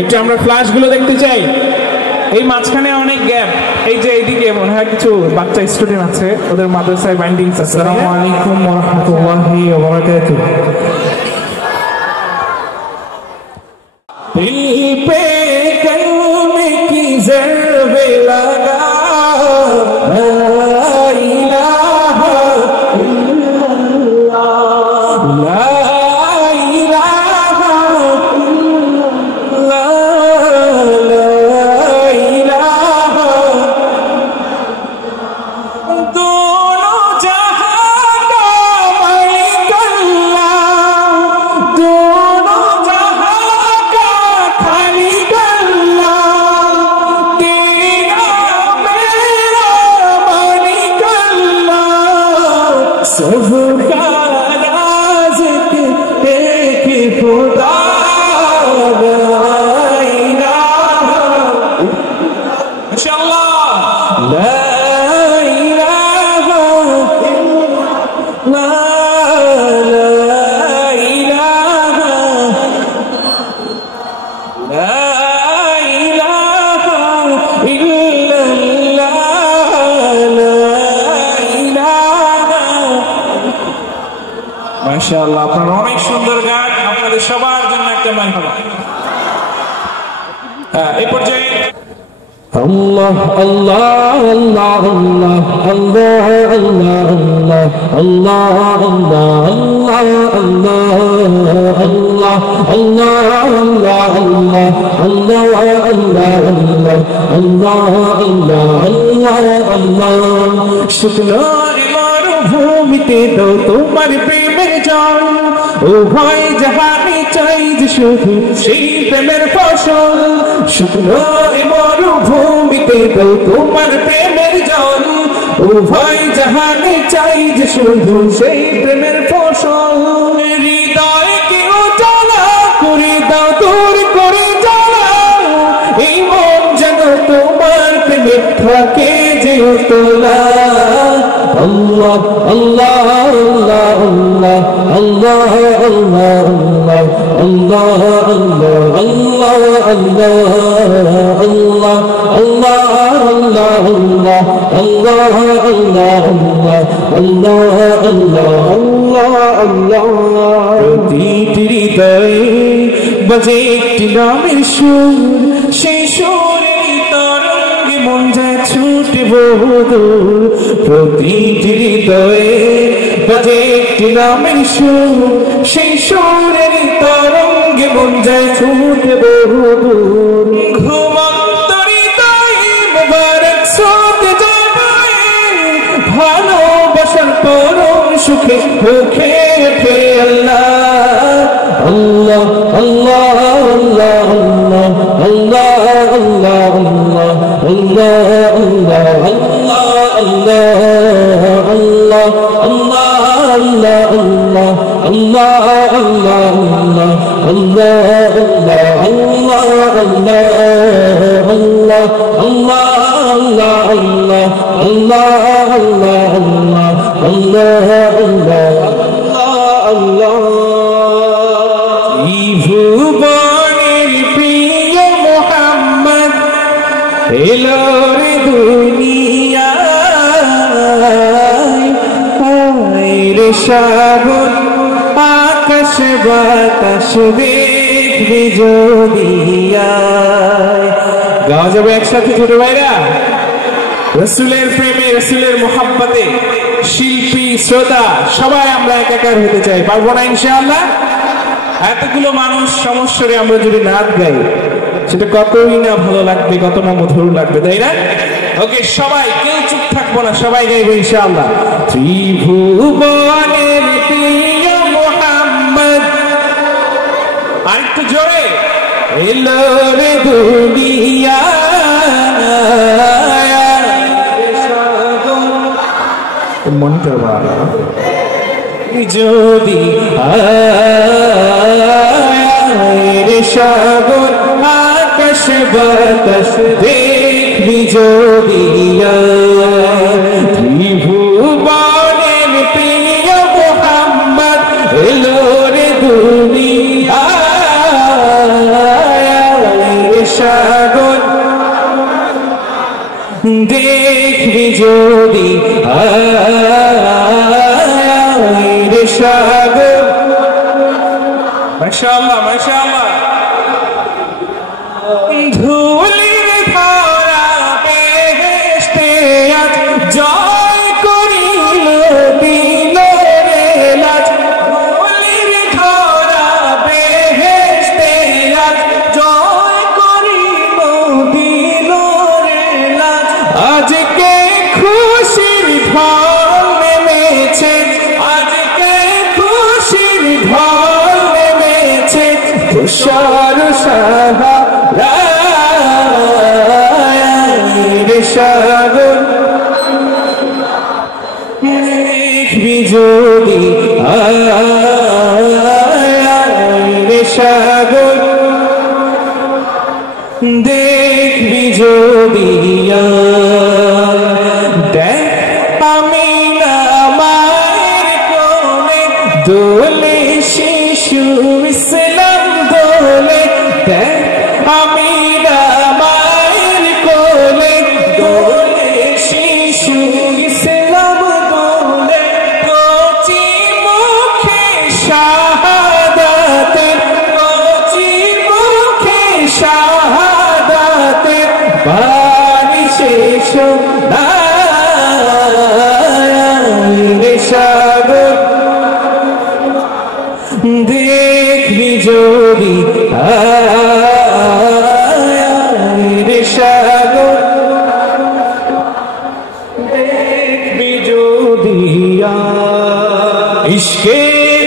একটু আমরা ফ্ল্যাশগুলো দেখতে চাই। এই মাঝখানে অনেক গ্যাপ, এই যে এইদিকে মনে হয় কিছু বাচ্চা স্টুডেন্ট আছে, ওদের মাদ্রাসায় বাইন্ডিংস আছে। আসসালামু আলাইকুম ওয়া রাহমাতুল্লাহি ওয়া বারাকাতুহু। दिल पे कलमे की ज़रबे लगा, ला इलाहा इल्लल्लाह, ला इलाहा इल्लल्लाह, ला इलाहा। दोनों जहां का मालिक अल्लाह, दोनों जहां का खालिक अल्लाह, तेरा मेरा मालिक अल्लाह, सबका राज़िक एक खुदा, ला इलाहा माशाअल्लाह, ला इलाहा इल्लल्लाह, ला इलाहा, ला इलाहा इल्लल्लाह, ला इलाहा। মাশাআল্লাহ, আপনার অনেক সুন্দর গান, আপনাদের সবার জন্য একটা মারহাবা। এই পর্যায়ে আল্লাহ আল্লাহ আল্লাহ আল্লাহ আল্লাহ আল্লাহ আল্লাহ আল্লাহ আল্লাহ আল্লাহ আল্লাহ আল্লাহ আল্লাহ আল্লাহ আল্লাহ আল্লাহ আল্লাহ। শুকনো মরুভূমিতে দাও তোমার প্রেমের জল, উভয় জাহানে চাই যে শুধু সেই প্রেমের ফসল। শুকনো মরুভূমিতে দাও তোমার প্রেমের জল, উভয় জাহানে চাই যে শুধু সেই প্রেমের ফসল। হৃদয়কে উজালা করে দাও, দূর করে জ্বালা, এই মন যেন তোমার প্রেমে থাকে যে তোলা। আল্লাহ আল্লাহ আল্লাহ আল্লাহ আল্লাহ আল্লাহ আল্লাহ আল্লাহ আল্লাহ আল্লাহ আল্লাহ আল্লাহ আল্লাহ আল্লাহ আল্লাহ আল্লাহ আল্লাহ। প্রতিটি হৃদয়ে বাজে একটি নামের সুর, সেই সুরের তরঙ্গে মন যায় ছুটে বহুদূর। প্রতিটি হৃদয়ে বাজে একটি নামের সুর, সেই সুরের তরঙ্গে মন যায় ছুটে বহুদূর। ঘুমন্ত হৃদয়ে মুবারক স্রোতে যায়, ভালোবাসার পরম সুখে মুখে ওঠে আল্লাহ আল্লাহ আল্লাহ আল্লাহ আল্লাহ আল্লাহ আল্লাহ আল্লাহ আল্লাহ আল্লাহ আল্লাহ আল্লাহ ভুবনের প্রিয় মুহাম্মদ এলো রে দুনিয়ায়, রে শ্রাবণ আকাশ বাতাস দেখবি যদি আয়। গাওয়া যাবে একসাথে ছোট ভাইরা? রসুলের প্রেমে, রসুলের মোহাব্বতে শিল্পী শ্রোতা সবাই আমরা একাকার হতে চাই, পারবো না ইনশাআল্লাহ? এতগুলো মানুষ সমস্যারে আমরা যদি নাচ গাই সেটা কতই না ভালো লাগবে, কত না মধুর লাগবে, তাই না? ওকে, সবাই কেউ চুপ থাকবো না, সবাই গাইবো ইনশাআল্লাহ। ত্রিভুবনের প্রিয় মুহাম্মদ, আরেকটু জোরে, এলো রে দুনিয়ায় মনিটর বাড়া যদি রে সাগর আকাশ বাতাস দেখবি যদি ত্রিভুবনের প্রিয় মুহাম্মদ এলো রে দুনিয়ায়, সাগর দেখবি যদি আয় সাগর মাশাআল্লাহ মাশাআল্লাহ ধুলির ধরা বেহেশতে আজ জয় করিল দিল রে লাজ ধুলির ধরা বেহেশতে আজ জয় করিল দিল রে লাজ আজকে খুশির ঢল নেমেছে আজকে খুশির ঢল নেমেছে তুষার সাহা সাগর দেখবি যদি সাগর দেখবি যদি দেখ আমি না মায়ের কোলে দোলে শিশু ইসলাম দোলে দেখ আমি না মায়ের কোলে দোলে শিশু ইসলাম দোলে কচি মুখে শাহাদাতে কচি মুখে শাহাদাতে বাণী শেষ রে সাগর দেখবি যদি রে সাগর দেখবি যদি ইশকে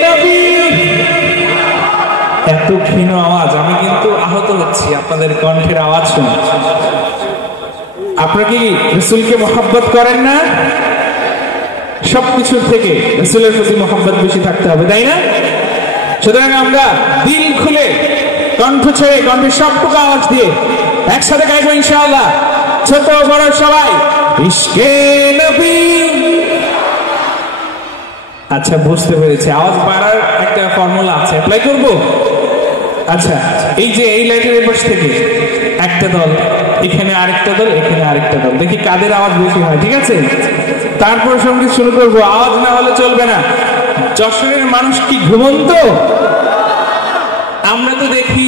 নবী এত ক্ষীণ আওয়াজ আমি কিন্তু আহত হচ্ছি আপনাদের কণ্ঠের আওয়াজ শুনে আপনারা কি রাসূলকে মহব্বত করেন না সবকিছুর থেকে রাসূলের প্রতি মহব্বত বেশি থাকতে হবে তাই না সুতরাং আমরা দিল খুলে কণ্ঠ ছেড়ে কণ্ঠের সবটুকু আওয়াজ দিয়ে একসাথে গাইবো ইনশাআল্লাহ ছোট বড় সবাই ইশকে নবী আচ্ছা বুঝতে পেরেছি আওয়াজ বাড়ার একটা ফর্মুলা আছে অ্যাপ্লাই করব আচ্ছা এই যে এই লাইটের পাশ থেকে একটা দল এখানে আরেকটা দল এখানে আরেকটা দল দেখি কাদের আওয়াজ বেশি হয় ঠিক আছে তারপর সঙ্গীত শুরু করব আওয়াজ না হলে চলবে না যশোরের মানুষ কি ঘুমন্ত আমরা তো দেখি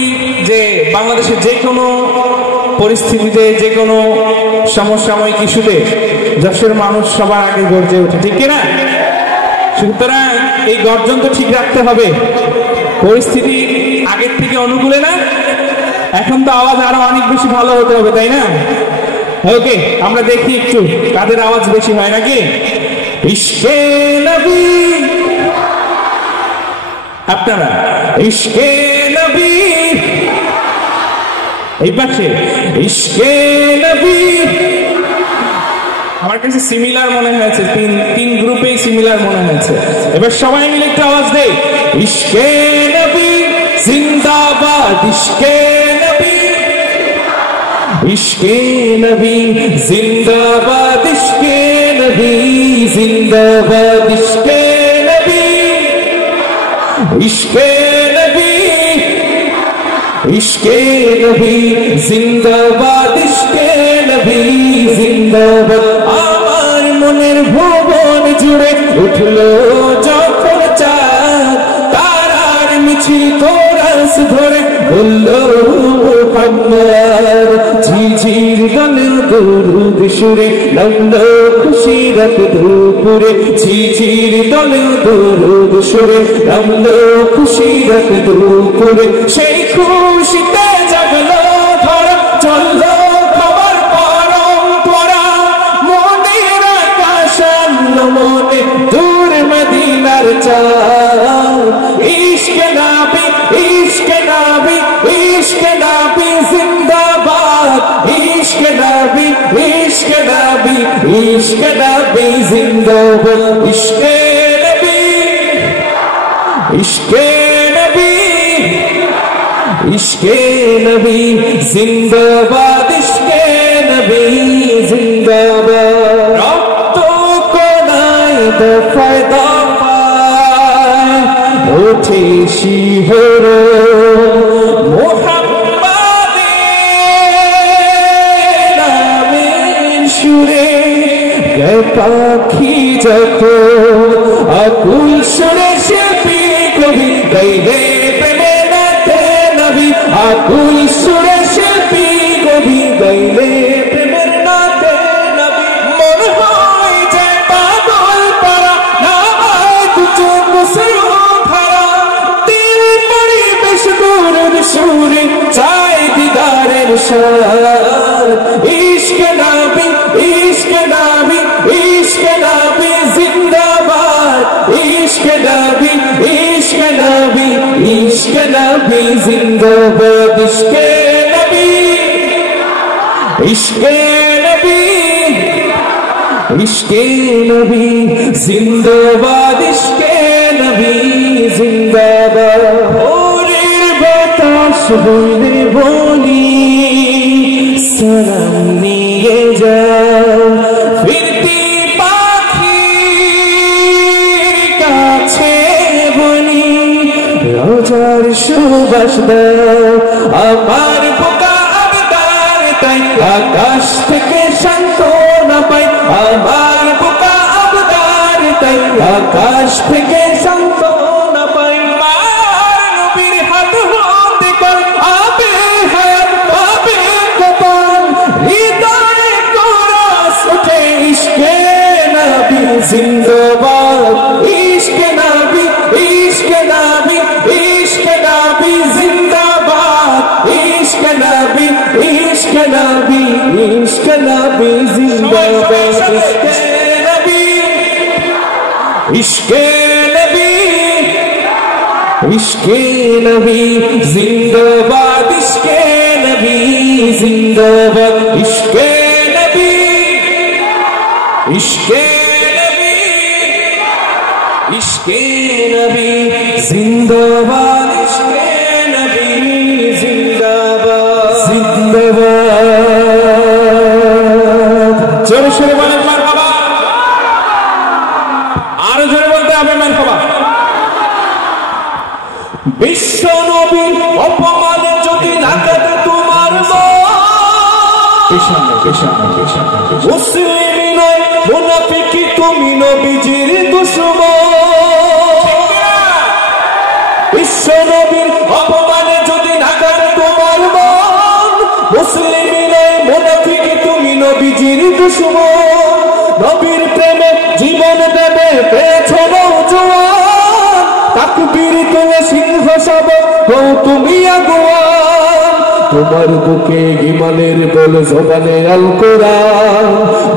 যে বাংলাদেশের যে কোনো পরিস্থিতিতে যে কোনো সমসাময়িক ইস্যুতে যশোরের মানুষ সবার আগে গর্জে ওঠে ঠিক কিনা সুতরাং এই গর্জন তো ঠিক রাখতে হবে পরিস্থিতি আগের থেকে অনুকূলে না এখন তো আওয়াজ আরো অনেক বেশি ভালো হতে হবে তাই না ওকে আমরা দেখি একটু কাদের আওয়াজ বেশি হয় নাকি ইশকে নবী আপনারা ইশকে নবী এই পাশে ইশকে নবী আমার কাছে সিমিলার মনে হয়েছে তিন গ্রুপেই সিমিলার মনে হয়েছে এবার সবাই মিলে একটু আওয়াজ দেই ইশকে নবী জিন্দাবাদ ইশকে নবী ইশকে নবী জিন্দাবাদ ইশকে নবী জিন্দাবাদ ইশকে নবী ইশকে নবী ইশকে নবী জিন্দাবাদ ইশকে নবী জিন্দাবাদ আমার মনের ভুবন জুড়ে উঠলো যখন চাঁদ তারার মিছিল কোরাস ধরে বললো মুহাম্মদ ঝিঝির গানে দরুদ সুরে নামলো খুশিরত দুপুরে ঝিঝির গানে দরুদ সুরে নামলো খুশিরত দুপুরে সেই খুশিতে জাগলো ধরা চললো খবর পরম্পরা মনের আকাশ আনলো মনে দূর মদিনার চাঁদ ইশকে নবী ইশকে নবী ইশকে নবী জিন্দাবাদ ইশকে নবী ইশকে নবী ইশকে নবী জিন্দাবাদ ইশকে নবী ইশকে নবী ইশকে নবী জিন্দাবাদ ইশকে নবী জিন্দাবাদ রক্ত কোনায় দফায় দফায় ওঠে শিহরণ মুহাম্মাদের পাখি যত আকুল সুরে শিল্পী কবি গাইলে প্রেমে নাতে নবী আকুল সুরে শিল্পী কবি গাইলে প্রেমের নাতে নবী মন হয় যায় পাগল পারা না তু চোখ সরু ধারা দিল পরিবেশ গুরুর সুরে চাই দিদারের সার ইশক নবী ইশক নবী ইশক নবী জিন্দাবাদ ইশক নবী ইশক নবী ইশক নবী জিন্দাবাদ ইশক নবী ইশক নবী ইশক নবী জিন্দাবাদ ইশক নবী জিন্দাবাদ ওরের বাতাস বলে বলি সালাম নিয়ে যাও ফিরতি পাখির কাছে বলি রোজার সুবাস দাও আমার বোকা আবদার তাই আকাশ থেকে সান্ত্বনা পাই আমার বোকা আবদার তাই আকাশ থেকে সান্ত্বনা পাই মার নবীর হাত হতে কর আবে হায়াত পাবে কপাল হৃদয়ে কোরাস ওঠে ইশকে নবী জিন্দাবাদ ইশকে নবী ইশকে নবী ইশকে নবী জিন্দাবাদ ইশকে নবী ইশকে নবী ইশকে নবী জিন্দাবাদ ইশকে নবী ইশকে নবী ইশকে নবী জিন্দাবাদ ইশকে নবী জিন্দাবাদ ইশকে নবী ইশকে নবী ইশকে নবী জিন্দাবাদ ইশকে নবী জিন্দাবাদ জিন্দাবাদ জোরে সোরে বলেন মারহাবা আরো জোরে বলতে হবে মারহাবা বিশ্ব নবীর অপমানে যদি না কাটে তোমার মুসলিম নয় মুনাফিকি তুমি নবীজির দুশমন বিশ্ব নবীর অপমানে যদি না কাটে তোমার মন মুসলিম নয় মুনাফিকি তুমি নবীজির দুশমন নবীর প্রেমে জীবন দেবে পেয়েছো নওজোয়ান তাকবীর তুলে সিংহ সব হও তুমি আগুয়ান তোমার বুকে ইমানের বল জবানে আল কোরআন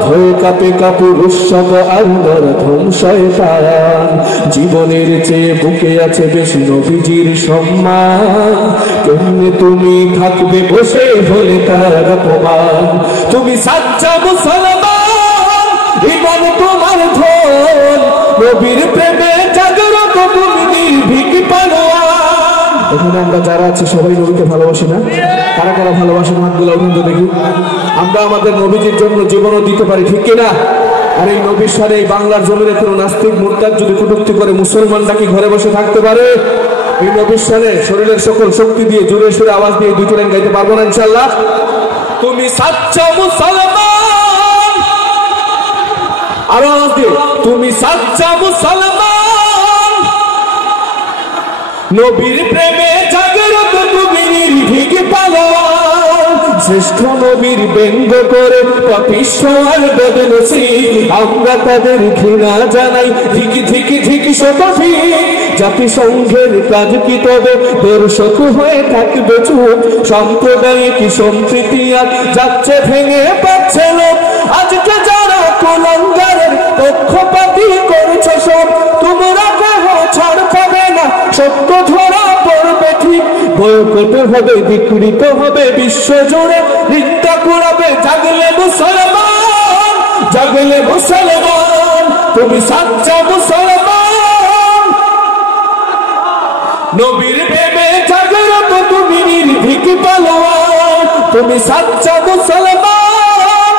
ভয় কাঁপে কাপুর উৎসব আল্লাহর ধ্বংসয়তান জীবনের চেয়ে বুকে আছে বেশি নবীজির সম্মান কেমনে তুমি থাকবে বসে হলে তার অপমান তুমি সাচ্চা মুসলমান ইমান তোমার ধন নবীর প্রেমে জাগ্রত তুমি নির্ভীক পালোয়ান এখানে আমরা যারা আছি সবাই নবীকে ভালোবাসি না কারা কারা ভালোবাসেন হাতগুলো উঠান তো দেখি আমরা আমাদের নবীজির জন্য জীবনও দিতে পারি ঠিক কিনা আর এই নবীর সাথে এই বাংলার জমিনে কোনো নাস্তিক মুরতাদ যদি কটূক্তি করে মুসলমানরা কি ঘরে বসে থাকতে পারে এই নবীর সাথে শরীরের সকল শক্তি দিয়ে জোরে সোরে আওয়াজ দিয়ে দুই লাইন গাইতে পারবো না ইনশাআল্লাহ তুমি সাচ্চা মুসলমান আরো আওয়াজ দিয়ে তুমি সাচ্চা মুসলমান নবীর প্রেমে জাগ্রত তুমি নির্ভীক পালোয়ান শ্রেষ্ঠ নবীর ব্যঙ্গ করে পাপিষ্ঠ আর বদনসি আমরা তাদের ঘৃণা জানাই ধিকি ধিকি ধিকি শতফি জাতিসংঘের কাজ কি তবে দর্শক হয়ে থাকবে চুপ সাম্প্রদায়িক সম্প্রীতি আর যাচ্ছে ভেঙে পাচ্ছে লোক আজকে যারা কুলাঙ্গারের পক্ষপাতী করছে সব তোমরা কেহ ছাড় পাবে না সত্য ধরা পড়বে ঠিক বয়কট হবে বিকৃত হবে বিশ্ব জুড়ে হত্যা করাবে জাগলে মুসলমান তুমি সাচ্চা মুসলমান নবীর প্রেমে জাগ্রত তুমি নির্ভীক পালোয়ান তুমি সাচ্চা মুসলমান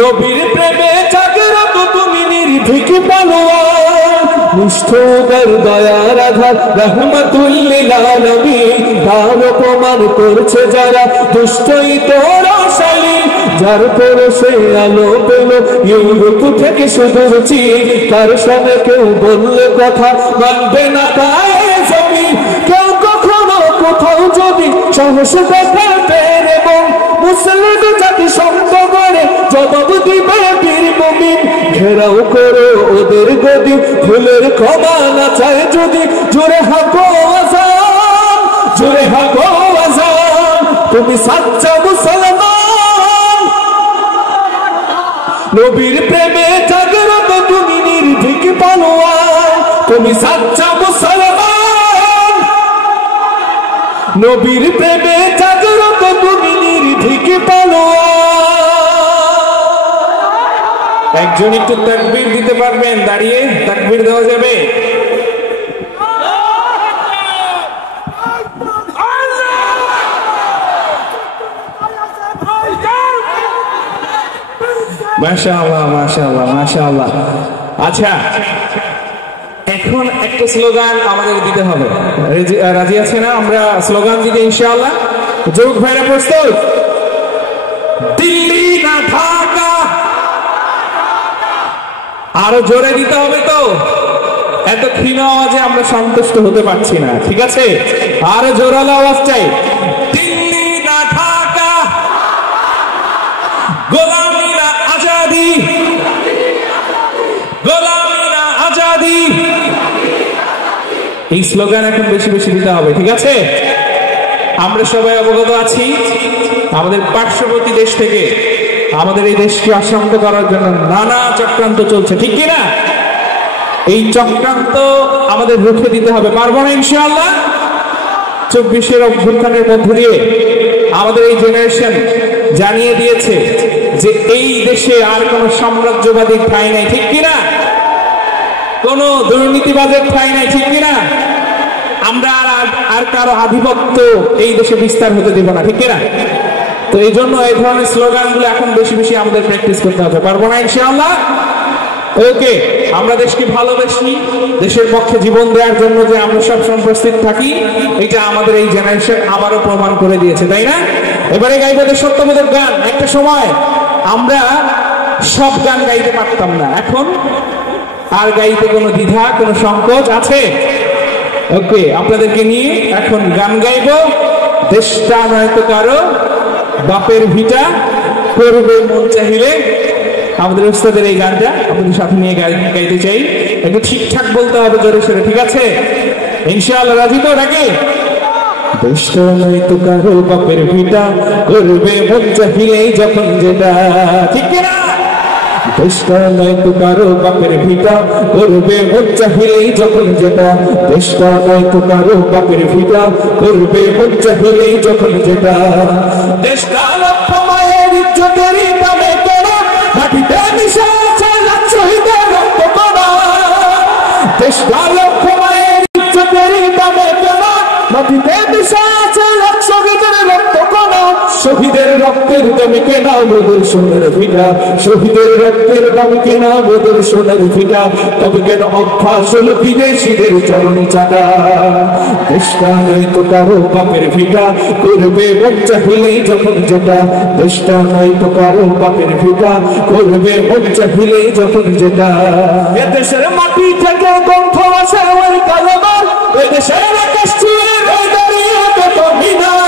নবীর প্রেমে জাগ্রত তুমি নির্ভীক পালোয়ান নিষ্ঠুর দয়ার আধার রহমতুল্লিল আলামিন তার অপমান করছে যারা দুষ্টই তোরা শালীন যার পরে সে আলো পেল ইউরোপ থেকে সুদূর চীন, তার সামনে কেউ বললে কথা মানবে না তাই জমিন। কেউ কখনো কোথাও যদি সাহস দেখাতে এবং মুসলিম জাতি সন্ত করে জবাব দিবে বীর মুমিন। ঘেরাও করে ওদের গদি ফুলের ক্ষমা না চায় যদি, জোরে হাঁকো আজান, জোরে হাঁকো আজান, তুমি সাচ্চা মুসলমান। নবীর প্রেমে জাগ্রত তুমি নির্ভীক পালোয়ান, তুমি সাচ্চা মুসলমান। নবীর প্রেমে জাগ্রত তুমি নির্ভীক পালোয়ান। একজন একটু তাকবীর দিতে পারবেন? দাঁড়িয়ে তাকবীর দেওয়া যাবে? মাশাআল্লাহ মাশাআল্লাহ মাশাআল্লাহ। আচ্ছা, এখন একটা স্লোগান আমাদের দিতে হবে। রাজি আছে না আমরা স্লোগান দিতে ইনশাআল্লাহ? যুবক ভাইরা প্রস্তুত? দিল্লি না ঢাকা? আরো জোরে দিতে হবে তো, এত ক্ষীণ আওয়াজে আমরা সন্তুষ্ট হতে পারছি না, ঠিক আছে? আরো জোরালো আওয়াজ চাই। দিল্লি না ঢাকা, গোলামি না আজাদি, গোলামি না আজাদি। এই স্লোগান এখন বেশি বেশি দিতে হবে, ঠিক আছে? আমরা সবাই অবগত আছি আমাদের পার্শ্ববর্তী দেশ থেকে আমাদের এই দেশকে আক্রান্ত করার জন্য নানা চক্রান্ত চলছে, ঠিক কিনা? এই চক্রান্ত আমাদের রুখে দিতে হবে, পারবো না ইনশাআল্লাহ? 24-এর অভ্যুত্থানের মধ্য দিয়ে আমাদের এই জেনারেশন জানিয়ে দিয়েছে যে এই দেশে আর কোন সাম্রাজ্যবাদী ঠাঁই নাই, ঠিক কিনা? কোন দুর্নীতিবাদের ঠাঁই নাই, ঠিক কিনা? আমরা আর কারো আধিপত্য এই দেশে বিস্তার হতে দিব না, ঠিক কিনা? তো এই জন্য এই ধরনের স্লোগানগুলো এখন বেশি বেশি আমাদের প্র্যাকটিস করতে হবে, পারবো না ইনশাআল্লাহ? ওকে, আমরা দেশকে ভালোবাসি, দেশের পক্ষে জীবন দেওয়ার জন্য যে আমরা সবসময় প্রস্তুত থাকি, এটা আমাদের এই জেনারেশন আবারও প্রমাণ করে দিয়েছে, তাই না? এবারে গাইবো দেশাত্মবোধক গান। একটা সময় আমরা সব গান গাইতে পারতাম না, এখন আর গাইতে কোনো দ্বিধা কোনো সংকোচ আছে? ওকে, আপনাদেরকে নিয়ে এখন গান গাইবো। দেশটা নয়তো কারো বাপের ভিটা, করবে মন চাহিলে। আমাদের উস্তাদের এই গানটা আপনাদের সাথে নিয়ে গাইতে চাই। একটু ঠিকঠাক বলতে হবে, জোরে সোরে, ঠিক আছে? ইনশাআল্লাহ রাজি তো নাকি? দেশটা নয়তো কারো বাপের ভিটা, করবে মন চাহিলেই যখন যেটা, ঠিক কিনা? দেশটা নয়তো কারো বাপের ভিটা, করবে মন চাহিলেই যখন যেটা। দেশটা নয়তো কারো বাপের ভিটা, করবে মন চাহিলেই যখন যেটা। দেশটা লক্ষ মায়ের ইজ্জতেরই দামে কেনা, মাটিতে মিশে আছে লাখ শহীদের রক্ত কণা। দেশটা লক্ষ মায়ের ইজ্জতেরই দামে কেনা, মাটিতে মিশে আছে লাখ শহীদের রক্ত কণা। শহীদের রক্তের দামে কেনা মোদের সোনার ভিটা, শহীদের রক্তের দামে কেনা মোদের সোনার ভিটা। তবে কেন অভ্যাস হলো বিদেশিদের চরণ চাটা। দেশটা নয়তো কারো বাপের ভিটা, করবে মন চাহিলেই যখন যেটা। দেশটা নয়তো কারো বাপের ভিটা, করবে মন চাহিলেই যখন যেটা। এদেশের মাটি থেকে গন্ধ আসে ওই কালেমার, এদেশের আকাশ ছুঁয়ে রয়ে দাঁড়িয়ে কত মিনার।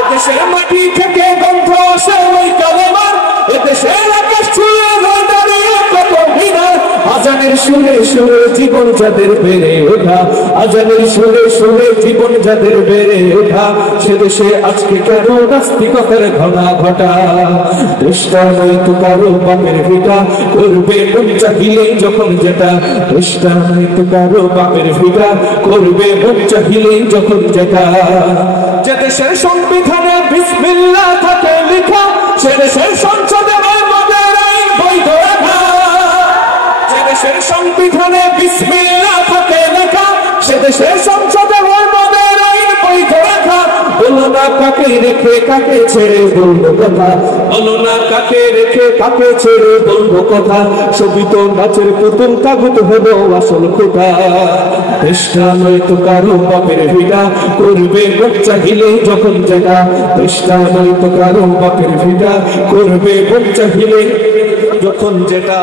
এদেশের মাটি থেকে গন্ধ আসে ওই কালেমার, এদেশের আকাশ ছুঁয়ে রয়ে দাঁড়িয়ে কত মিনার। আজানের সুরে সুরে জীবন যাদের বেড়ে ওঠা, আজানের সুরে সুরে জীবন যাদের বেড়ে ওঠা। সে দেশে আজকে কেন নাস্তিকতার ঘনা ঘটা। দেশটা নয়তো কারো বাপের ভিটা, করবে মন চাহিলেই যখন যেটা। দেশটা নয়তো কারো বাপের ভিটা, করবে মন চাহিলেই যখন যেটা। যে দেশের সংবিধানে বিসমিল্লাহ থাকে লেখা, সে দেশের সংসদে মোদের আইন বৈধ রাখা। যে দেশের সংবিধানে বিসমিল্লাহ থাকে লেখা, সে দেশের সংসদে মোদের আইন বৈধ রাখা। না কাকে রেখে কাকে ছেড়ে বলবো কথা, বলো না কাকে রেখে কাকে ছেড়ে বলবো কথা, সবই তো নাচের পুতুল, কাগজ হলো আসল কথা। দেশটা নয়তো কারো বাপের ভিটা, করবে মন চাহিলে যখন যেটা, দেশটা নয়তো কারো বাপের ভিটা, করবে মন চাহিলে যখন যেটা।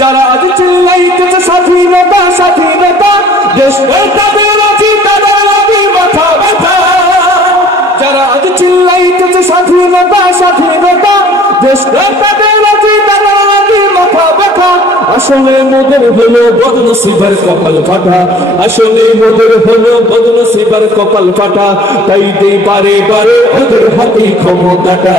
যারা আজ চিল্লাইতেছে স্বাধীনতা স্বাধীনতা, দেশ তাদের আছে তাদের লাগি মাথা ব্যথা। যারা আজ চিল্লাইতেছে স্বাধীনতা স্বাধীনতা, দেশ তাদের আছে তাদের লাগি মাথা ব্যথা। আসলে মোদের হলো বদনসিবের কপাল ফাটা, আসলে মোদের হলো বদনসিবের কপাল ফাটা, তাই দেই বারে বারে ওদের হাতে ক্ষমতাটা।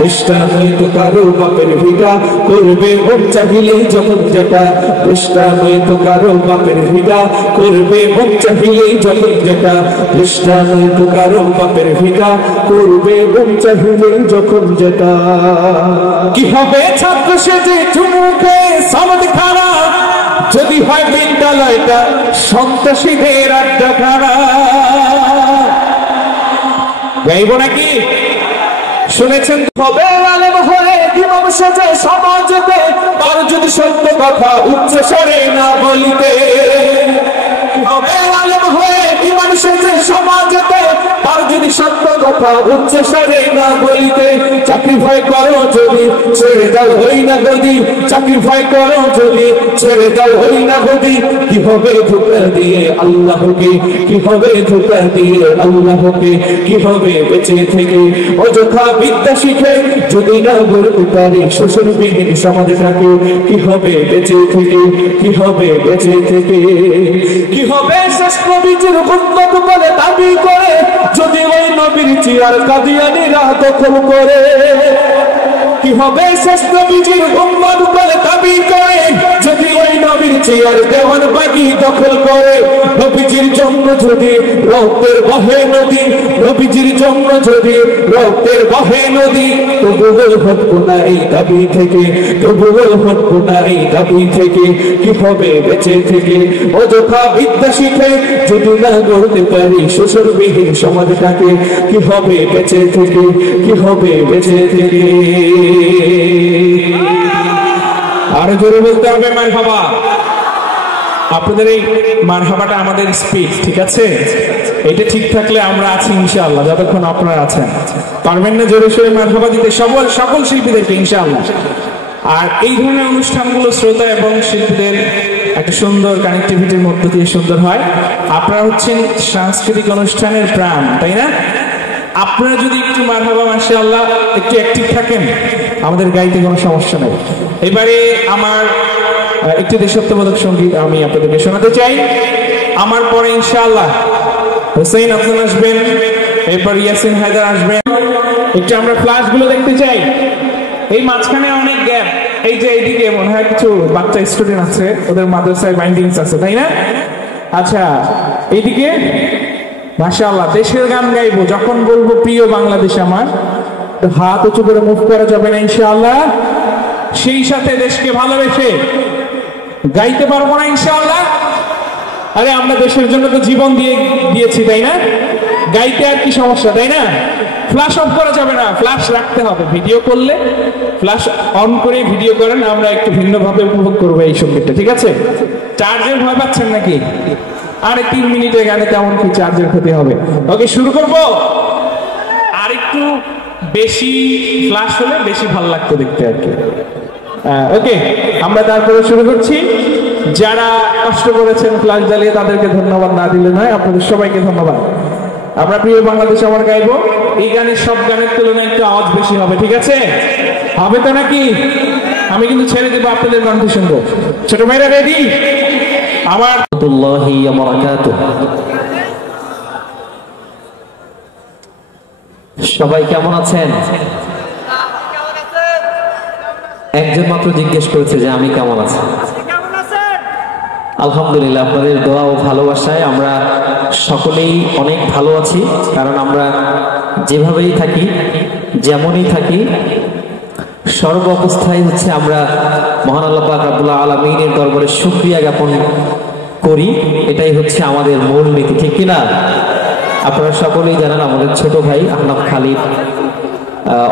দেশটা নয়তো কারো বাপের ভিটা, করবে মন চাহিলে যখন যেটা, দেশটা নয়তো কারো বাপের ভিটা, করবে মন চাহিলে যখন যেটা, দেশটা নয়তো কারো বাপের ভিটা, করবে মন চাহিলে যখন যেটা। কি হবে ছাত্র সেজে চুমুকে সনদ খানা, যদি হয় বিদ্যালয়টা সন্ত্রাসীদের আড্ডাখানা। গাইব নাকি? শুনেছেন? হবে আলেম হয়ে ইমাম সেজে সমাজেতে, আর যদি সত্য কথা উচ্চ স্বরে না বলিতে। হবে আলেম হয়ে ইমাম সেজে সমাজেতে, আর যদি সত্য কথা উচ্চ স্বরে না বলিতে। চাকরি ভয় করো যদি ছেড়ে দাও হই না গদি, চাকরি ভয় করো যদি ছেড়ে দাও হই না গদি। কি হবে ধোঁকা দিয়ে আল্লাহকে, কি হবে ধোঁকা দিয়ে আল্লাহকে, কি হবে বেঁচে থেকে অযথা বিদ্যা শিখে যদি না গড়তে পারি শোষণবিহীন সমাজটাকে। কি হবে বেঁচে থেকে, কি হবে বেঁচে থেকে, কি হবে শেষ নবীজির উম্মত বলে দাবি করে, যদি ওই নবীর চিয়ার কাদিয়ানীরা দখল করে। কি হবে শেষ নবীজির উম্মত বলে দাবি করে, যদি ওই নবীর চেয়ার দেওয়ানবাগি দখল করে। নবীজির জন্য যদি রক্তের বহে নদী, নবীজির জন্য যদি রক্তের বহে নদী, তবুও হটবো না এই দাবি থেকে, তবুও হটবো না এই দাবি থেকে। কি হবে বেঁচে থেকে অযথা বিদ্যা শিখে যদি না গড়তে পারি শোষণবিহীন সমাজটাকে। কি হবে বেঁচে থেকে, কি হবে বেঁচে থেকে। আরো জোরে বলতে হবে মারহাবা। আপনাদের এই মারহাবাটা আমাদের স্পিচ, ঠিক আছে? এটা ঠিক থাকলে আমরা আছি ইনশাআল্লাহ, যতক্ষণ আপনারা আছেন। পারবেন না জোরে সোরে মারহাবা দিতে সকল শিল্পীদেরকে ইনশাআল্লাহ। আর এই ধরনের অনুষ্ঠানগুলো শ্রোতা এবং শিল্পীদের একটা সুন্দর কানেক্টিভিটির মধ্য দিয়ে সুন্দর হয়। আপনারা হচ্ছেন সাংস্কৃতিক অনুষ্ঠানের প্রাণ, তাই না? আপনারা যদি একটু মারহাবা মাশাআল্লাহ একটু অ্যাক্টিভ থাকেন, আমাদের গাইতে কোনো সমস্যা নেই। এবারে আমার একটি দেশাত্মবোধক সঙ্গীত আমি আপনাদেরকে শোনাতে চাই। আমার পরে ইনশাআল্লাহ হোসেন আফজাল আসবেন, এরপর ইয়াসিন হায়দার আসবেন। একটু আমরা ফ্ল্যাশগুলো দেখতে চাই। এই মাঝখানে অনেক গ্যাপ, এই যে এইদিকে মনে হয় কিছু বাচ্চা স্টুডেন্ট আছে, ওদের মাদ্রাসায় বাইন্ডিংস আছে, তাই না? আচ্ছা, এইদিকে মাশাআল্লাহ দেশের গান গাইবো, যখন বলবো প্রিয় বাংলাদেশ আমার, হাত উঁচু করে মুভ করা যাবে না ইনশাআল্লাহ। সেই সাথে দেশকে ভালোবেসে গাইতে পারবো না ইনশাআল্লাহ। আরে আমরা দেশের জন্য তো জীবন দিয়েছি, তাই না? গাইতে আর কি সমস্যা, তাই না? ফ্ল্যাশ অফ করা যাবে না, ফ্ল্যাশ রাখতে হবে। ভিডিও করলে ফ্ল্যাশ অন করে ভিডিও করেন, আমরা একটু ভিন্নভাবে উপভোগ করবো এই সঙ্গীতটা, ঠিক আছে? চার্জের ভয় পাচ্ছেন নাকি? আরে 3 মিনিটের গানে তেমন কি চার্জের ক্ষতি হবে? ওকে, শুরু করবো। আর একটু বেশি ফ্ল্যাশ হলে বেশি ভালো লাগতো দেখতে আর কি। ওকে, আমরা তারপরে শুরু করছি। যারা কষ্ট করেছেন ফ্ল্যাশ জ্বালিয়ে তাদেরকে ধন্যবাদ না দিলে নয়, আপনাদের সবাইকে ধন্যবাদ। আমরা প্রিয় বাংলাদেশ আমার গাইবো। এই গানের সব গানের তুলনায় একটু আওয়াজ বেশি হবে, ঠিক আছে? হবে তো নাকি? আমি কিন্তু ছেড়ে দেবো, আপনাদের কণ্ঠ শুনবো। ছোট ভাইরা রেডি? আমার সবাই কেমন আছেন? একজন মাত্র জিজ্ঞেস করেছে যে আমি কেমন আছি। আলহামদুলিল্লাহ, আপনাদের দোয়া ও ভালোবাসায় আমরা সকলেই অনেক ভালো আছি। কারণ আমরা যেভাবেই থাকি, যেমনই থাকি, সর্ব অবস্থায় হচ্ছে আমরা মহান আল্লাহ পাক রব্বুল আলামিনের দরবারে শুকরিয়া জ্ঞাপন করি। এটাই হচ্ছে আমাদের মূল নীতি, ঠিক কিনা? আপনারা সকলেই জানেন আমাদের ছোট ভাই আহনাফ খালিদ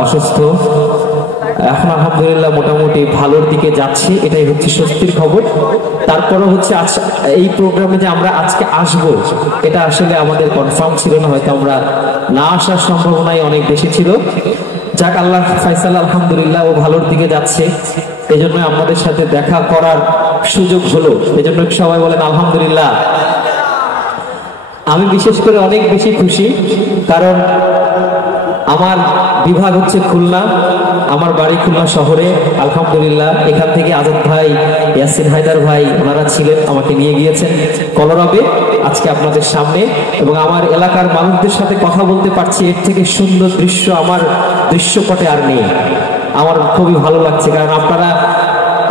অসুস্থ। এখন আলহামদুলিল্লাহ মোটামুটি ভালোর দিকে যাচ্ছে, এটাই হচ্ছে স্বস্তির খবর। তারপরে হচ্ছে এই প্রোগ্রামে যে আমরা আজকে আসব এটা আসলে আমাদের কনফার্ম ছিল না, হয়তো আমরা না আসার সম্ভাবনাই অনেক বেশি ছিল। যাক, আল্লাহ ফায়সাল, আলহামদুলিল্লাহ ও ভালোর দিকে যাচ্ছে, এই জন্য আমাদের সাথে দেখা করার সুযোগ হলো। এই জন্য সবাই বলেন আলহামদুলিল্লাহ। আমি বিশেষ করে অনেক বেশি খুশি, কারণ আমার বিভাগ হচ্ছে খুলনা, আমার বাড়ি খুলনা শহরে। আলহামদুলিল্লাহ এখান থেকে আজাদ ভাই, ইয়াসিন হায়দার ভাই ওনারা ছিলেন, আমাকে নিয়ে গিয়েছেন কলরবে আজকে আপনাদের সামনে, এবং আমার এলাকার মানুষদের সাথে কথা বলতে পারছি। এর থেকে সুন্দর দৃশ্য আমার দৃশ্যপটে আর নেই। আমার খুবই ভালো লাগছে, কারণ আপনারা,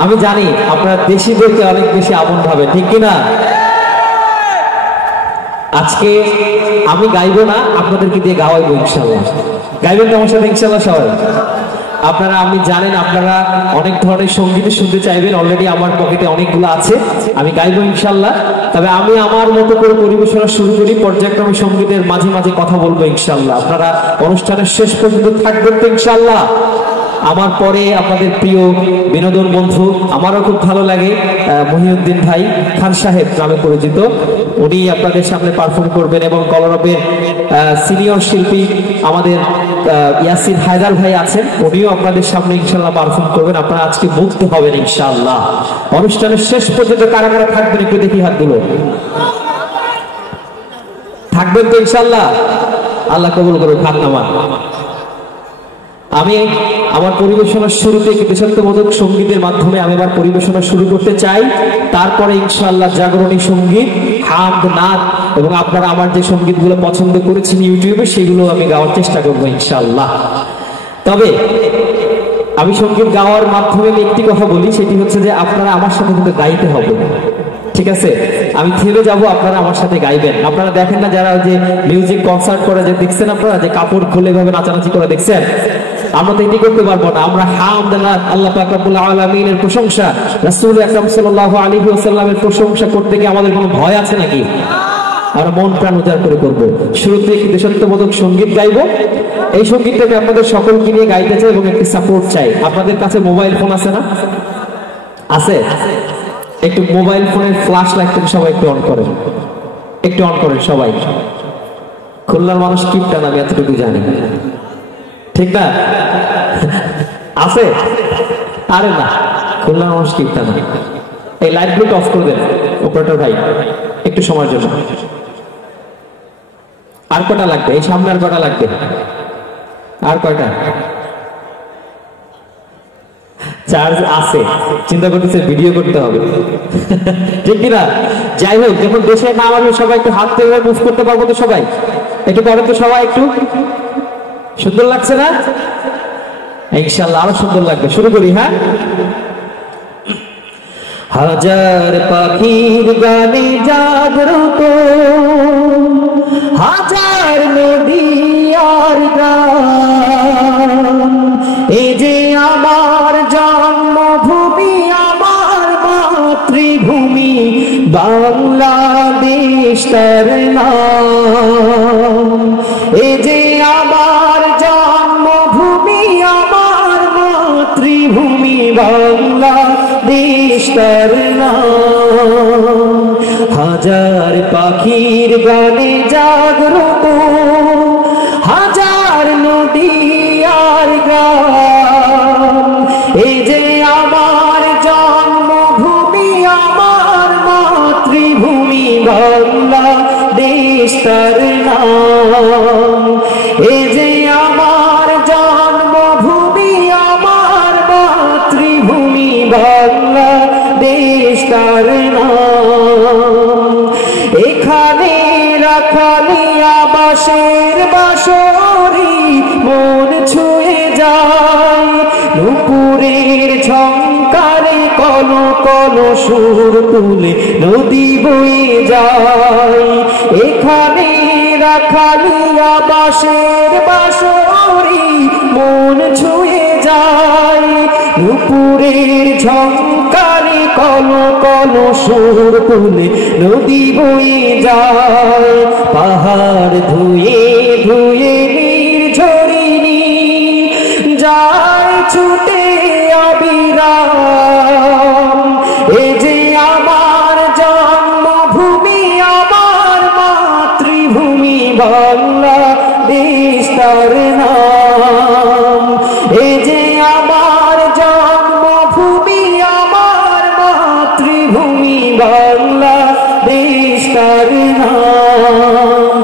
আমি জানি আপনারা দেশিদেরকে অনেক বেশি আপন ভাবে, ঠিক কিনা? আজকে আমি গাইবো না, আপনাদেরকে দিয়ে গাওয়াইবো ইনশাল্লাহ। গাইবেন তো আমার সাথে ইনশাল্লাহ সবাই? আপনারা, আমি জানেন আপনারা অনেক ধরনের সঙ্গীত শুনতে চাইবেন, অলরেডি আমার পকেটে অনেকগুলো আছে, আমি গাইবো ইনশাল্লাহ। তবে আমি আমার মতো করে পরিবেশনা শুরু করি, পর্যায়ক্রমে সঙ্গীতের মাঝে মাঝে কথা বলবো ইনশাল্লাহ। আপনারা অনুষ্ঠানের শেষ পর্যন্ত থাকবেন তো ইনশাল্লাহ? আমার পরে আপনাদের প্রিয় বিনোদন বন্ধু, আমারও খুব ভালো লাগে, মহিউদ্দিন ভাই, খান সাহেব নামে পরিচিত, উনি আপনাদের সামনে পারফর্ম করবেন। এবং কলরবের সিনিয়র শিল্পী আমাদের ইয়াসিন হায়দার ভাই আছেন, উনিও আপনাদের সামনে ইনশাল্লাহ পারফর্ম করবেন। আপনারা আজকে মুক্ত হবেন ইনশাল্লাহ। অনুষ্ঠানের শেষ পর্যন্ত কারা কারা থাকবেন একটু দেখি হাতগুলো। থাকবেন তো ইনশাল্লাহ? আল্লাহ কবুল করুন। হাত নামান। আমি আমার পরিবেশনার শুরুতে দেশাত্মবোধক সঙ্গীতের মাধ্যমে আমি আমার পরিবেশনা শুরু করতে চাই। তারপরে ইনশাআল্লাহ জাগরণী সঙ্গীত, হামদ, নাত এবং আপনারা আমার যে সঙ্গীতগুলো পছন্দ করেছেন ইউটিউবে, সেগুলো আমি গাওয়ার চেষ্টা করবো ইনশাআল্লাহ। তবে আমি সঙ্গীত গাওয়ার মাধ্যমে একটি কথা বলি, সেটি হচ্ছে যে আপনারা আমার সাথে কিন্তু গাইতে হবে, ঠিক আছে? আমি থেমে যাব, আপনারা আমার সাথে গাইবেন। আপনারা দেখেন না যারা যে মিউজিক কনসার্ট করে যে দেখছেন, আপনারা যে কাপড় খুলে ভাবে নাচানাচি করে দেখছেন, আমরা তো এটি করতে পারবো না। আমরা হামদ, নাত, আল্লাহ পাক রব্বুল আলামিনের প্রশংসা, রাসূল আকরাম সাল্লাল্লাহু আলাইহি ওয়াসাল্লামের প্রশংসা করতে গিয়ে আমাদের কোনো ভয় আছে নাকি? আমরা মন প্রাণ উজাড় করে করবো। শুরুতে একটি দেশাত্মবোধক সঙ্গীত গাইবো। এই সঙ্গীতটাকে আপনাদের সকলকে নিয়ে গাইতে চাই এবং একটি সাপোর্ট চাই। আপনাদের কাছে মোবাইল ফোন আছে না? আছে? একটু মোবাইল ফোনের ফ্ল্যাশ লাইটটা সবাই একটু অন করেন, একটু অন করেন সবাই। খুলনার মানুষ কিপটা না, আমি এতটুকু জানি, ঠিক না? আছে? আরে না, খুলনার মানুষ কিপটা না। এই লাইটগুলো অফ করে দেন অপারেটর ভাই, একটু সময়ের জন্য। আর কটা লাগবে? এই সামনে আর কটা লাগবে? আর কয়টা? চার্জ আছে, চিন্তা করতেছে ভিডিও করতে হবে, ঠিক কিনা? যাই হোক, যখন দেশে নাম আসবে সবাই একটু হাত থেকে মুভ করতে পারবো তো? সবাই একটু করেন তো, সবাই একটু। সুন্দর লাগছে না? ইনশাআল্লাহ আরো সুন্দর লাগবে। শুরু করি, হ্যাঁ? হাজার পাখির গানে জাগরত, হাজার নদী আর গ্রাম, এই যে আমার জন্মভূমি, আমার মাতৃভূমি বাংলাদেশ তার নাম। এই যে আমার জন্মভূমি, আমার মাতৃভূমি বাংলাদেশ তার নাম। হাজার পাখির গানে জাগরত, হাজার নদী আর গ্রাম, এই যে আমার জন্মভূমি, আমার মাতৃভূমি বাংলাদেশ তার নাম। এই যে আমার জন্মভূমি, আমার মাতৃভূমি বাংলাদেশ তার নাম। এখানে রাখালি আবাসের বাসরি মন ছুঁয়ে যায়, নুপুরের ঝংকারে কল কল সুর তুলে নদী বয়ে যায়। এখানে রাখালি আবাসের বাসরি মন ছুঁয়ে যায় নুপুরের ঝংকারে কলো কলো সুর তুলে নদী বয়ে যায় পাহাড় ধুয়ে ধুয়ে নির্ঝরিণী যায় ছুটে অবিরাম এ যে আমার জন্মভূমি আমার মাতৃভূমি বাংলাদেশ তার নাম এ যে আমার জন্মভূমি আমার মাতৃভূমি বাংলাদেশ তার নাম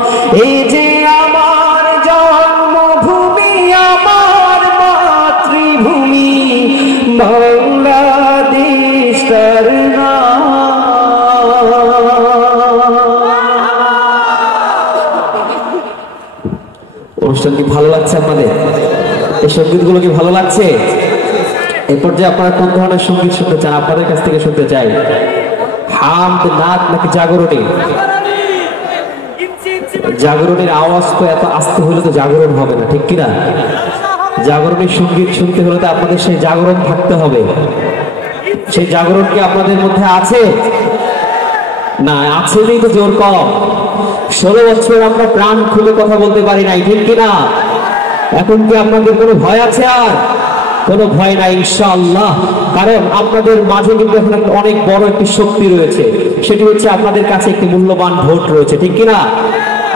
এ যে আমার জন্মভূমি আমার মাতৃভূমি বাংলাদেশ তার নাম। অনুষ্ঠান কি ভালো লাগছে আপনাদের? এই সঙ্গীতগুলো কি ভালো লাগছে? এরপর যে আপনারা কোন ধরনের সঙ্গীত শুনতে চান আপনাদের কাছ থেকে শুনতে চাই? হামদ, নাত নাকি জাগরণী? জাগরণের আওয়াজ তো এত আস্তে হলে তো জাগরণ হবে না, ঠিক কিনা? জাগরণের সঙ্গীত শুনতে হলে তো আপনাদের সেই জাগরণ থাকতে হবে। সেই জাগরণ কি আপনাদের মধ্যে আছে? না, আছে নেই তো জোর কম। 16 বছর আমরা প্রাণ খুলে কথা বলতে পারি নাই, ঠিক কিনা? এখন কি আপনাদের কোনো ভয় আছে? আর কোনো ভয় নাই ইনশাআল্লাহ, কারণ আপনাদের মাঝে কিন্তু এখন অনেক বড় একটি শক্তি রয়েছে, সেটি হচ্ছে আপনাদের কাছে একটি মূল্যবান ভোট রয়েছে, ঠিক কিনা?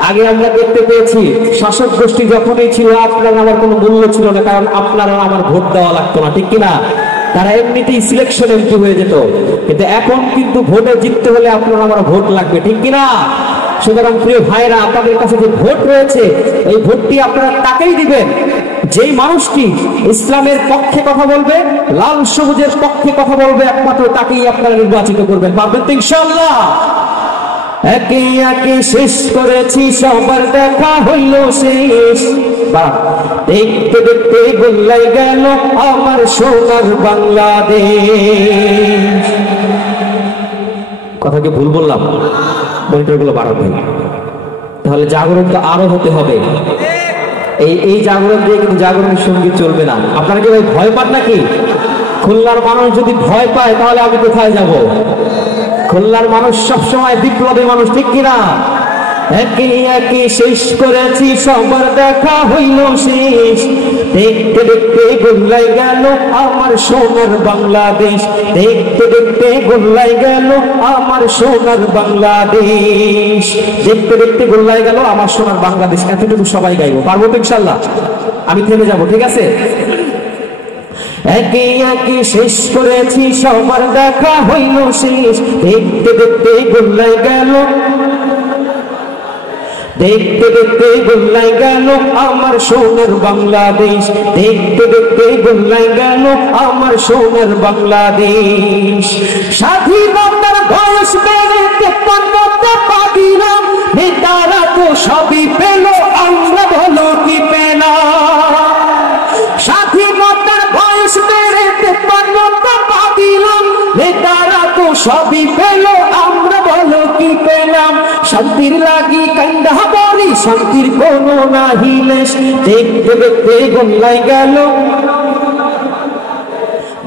আগে আমরা দেখতে পেয়েছি শাসক গোষ্ঠী যখনই ছিল আপনার আমার কোনো মূল্য ছিল না, কারণ আপনারা আমার ভোট দেওয়া লাগতো না, ঠিক কিনা? তারা এমনিতেই সিলেকশন এমপি হয়ে যেত। কিন্তু এখন কিন্তু ভোটে জিততে হলে আপনার আমার ভোট লাগবে, ঠিক কিনা? সুতরাং প্রিয় ভাইরা, আপনাদের কাছে যে ভোট রয়েছে এই ভোটটি আপনারা তাকেই দিবেন যেই মানুষটি ইসলামের পক্ষে কথা বলবে, লাল সবুজের পক্ষে কথা বলবে, একমাত্র তাকেই আপনারা নির্বাচিত করবেন। পারবেন তো ইনশাআল্লাহ? একে একে শেষ করেছি সবার দেখা হইল শেষ, দেখতে দেখতে গোল্লাই গেল আমার সোনার বাংলাদেশ। কথা কি ভুল বললাম? মনিটরগুলো বাড়াতে, তাহলে জাগরণটা আরো হতে হবে। এই জাগরণ দিয়ে কিন্তু জাগরণের সঙ্গীত চলবে না। আপনারা কি ভাই ভয় পান নাকি? খুলনার মানুষ যদি ভয় পায় তাহলে আমি কোথায় যাব? খুলনার মানুষ সবসময় বিপ্লবী মানুষ, ঠিক কিনা? একে একে শেষ করেছি সবার দেখা হইল শেষ, দেখতে দেখতে গোল্লাই গেল আমার সোনার বাংলাদেশ, দেখতে দেখতে গোল্লাই গেল আমার সোনার বাংলাদেশ, দেখতে দেখতে গোল্লাই গেল আমার সোনার বাংলাদেশ। এতটুকু সবাই গাইবো, পারবো তো ইনশাআল্লাহ? আমি থেমে যাব, ঠিক আছে? একে একে শেষ করেছি সবার দেখা হইল শেষ, দেখতে দেখতে গোল্লাই গেল, দেখতে দেখতে গোল্লাই গেল আমার সোনার বাংলাদেশ, দেখতে দেখতে গোল্লাই গেল আমার সোনার বাংলাদেশ। স্বাধীনতার বয়স বেড়ে 53টা পা দিলাম, নেতারা তো সবই পেল, আমরা বলো কি পেলাম? স্বাধীনতার বয়স বেড়ে 53টা পা দিলাম, নেতারা তো সবই পেল, আমরা বলো কি পেলাম? শান্তির লাগি কান্দা বলি, শান্তির কোনো নাহি লেশ, দেখতে দেখতে গোল্লাই গেল,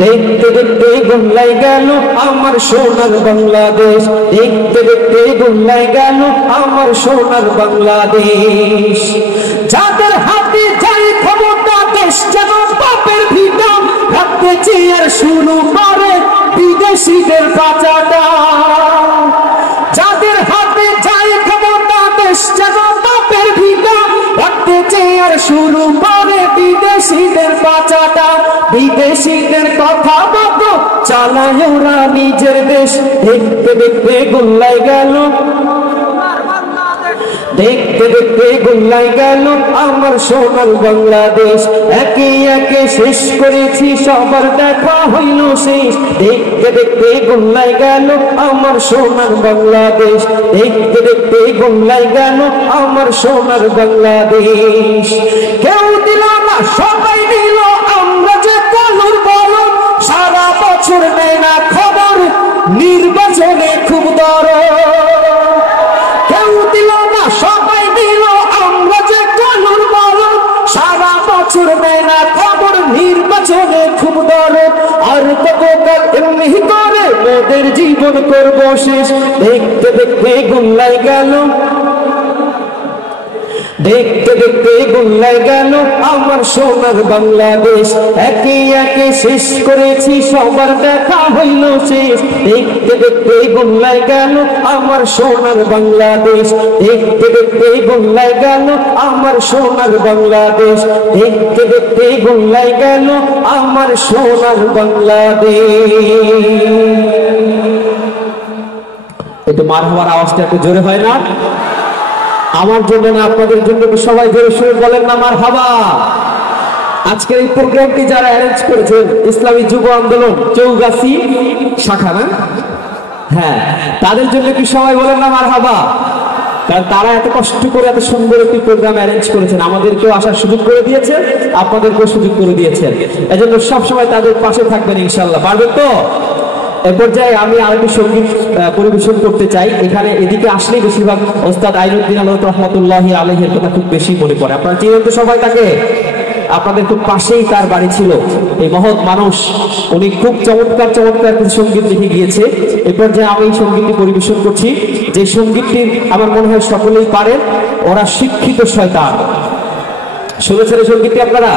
দেখতে দেখতে গোল্লাই গেল আমার সোনার বাংলাদেশ, দেখতে দেখতে গোল্লাই গেল আমার সোনার বাংলাদেশ। যাদের হাতে যাই ক্ষমতা দেশ যেন বাপের ভিটা, ভাবতে চেয়ার শুরু করে বিদেশিদের পাচাটা। যাদের হাতে যাই ক্ষমতা দেশ যেন বাপের ভিটা, ভাবতে চেয়ার শুরু করে বিদেশিদের পাচাটা। বিদেশিদের কথা মতো চালায় ওরা নিজের দেশ, দেখতে দেখতে গোল্লাই গেল, দেখতে দেখতে গোল্লাই গেল আমার সোনার বাংলাদেশ। একে একে শেষ করেছি সবার দেখা হইল শেষ, দেখতে দেখতে গোল্লাই গেল আমার সোনার বাংলাদেশ, দেখতে দেখতে গোল্লাই গেল আমার সোনার বাংলাদেশ। কেউ দিল না সবাই দিল, আমরা যে কলুর বল, সারা বছর নেয় না খবর, নির্বাচনে খুব দরদ। কেউ দিল না সবাই দিল, আমরা যে কলুর বল, সারা বছর নেয় না খবর, নির্বাচনে জীবন করবো শেষ। দেখতে দেখতে গুল্লাই গেল, দেখতে দেখতে গুল্লাই গেল আমার সোনার বাংলাদেশ। একে একে শেষ করেছি সবার দেখা হইল শেষ। দেখতে দেখতে গুল্লাই গেল আমার সোনার বাংলাদেশ। দেখতে দেখতে গুল্লাই গেল আমার সোনার বাংলাদেশ। দেখতে দেখতে গুল্লাই গেল আমার সোনার বাংলাদেশ। একটু মারহাবার আওয়াজটা একটু জোরে হয় না? আমার জন্য না, আপনাদের জন্য সবাই জোরে সুরে বলেন না মারহাবা। আজকের এই প্রোগ্রামটি যারা অ্যারেঞ্জ করেছেন ইসলামী যুব আন্দোলন চৌগাছি শাখা, না? হ্যাঁ, তাদের জন্য কি সবাই বলেন না মারহাবা? কারণ তারা এত কষ্ট করে এত সুন্দর একটি প্রোগ্রাম অ্যারেঞ্জ করেছেন, আমাদেরকেও আসার সুযোগ করে দিয়েছেন, আপনাদেরকেও সুযোগ করে দিয়েছেন। এজন্য সবসময় তাদের পাশে থাকবেন ইনশাল্লাহ। পারবেন তো? এ পর্যায়ে আমি আরেকটি সঙ্গীত পরিবেশন করতে চাই। এখানে এদিকে আসলেই বেশিরভাগ ওস্তাদ আইনুদ্দিন আলম রহমতুল্লাহি আলাইহির কথা খুব বেশি মনে পড়ে। আপনারা চিনেন তো সবাই তাকে, আপনাদের খুব পাশেই তার বাড়ি ছিল। এই মহৎ মানুষ, উনি খুব চমৎকার চমৎকার কিছু সঙ্গীত লিখে গিয়েছে। এ পর্যায়ে আমি এই সঙ্গীতটি পরিবেশন করছি, যে সঙ্গীতটি আমার মনে হয় সকলেই পারেন। ওরা শিক্ষিত শয়তান। শুনেছেন এই সঙ্গীতটি আপনারা?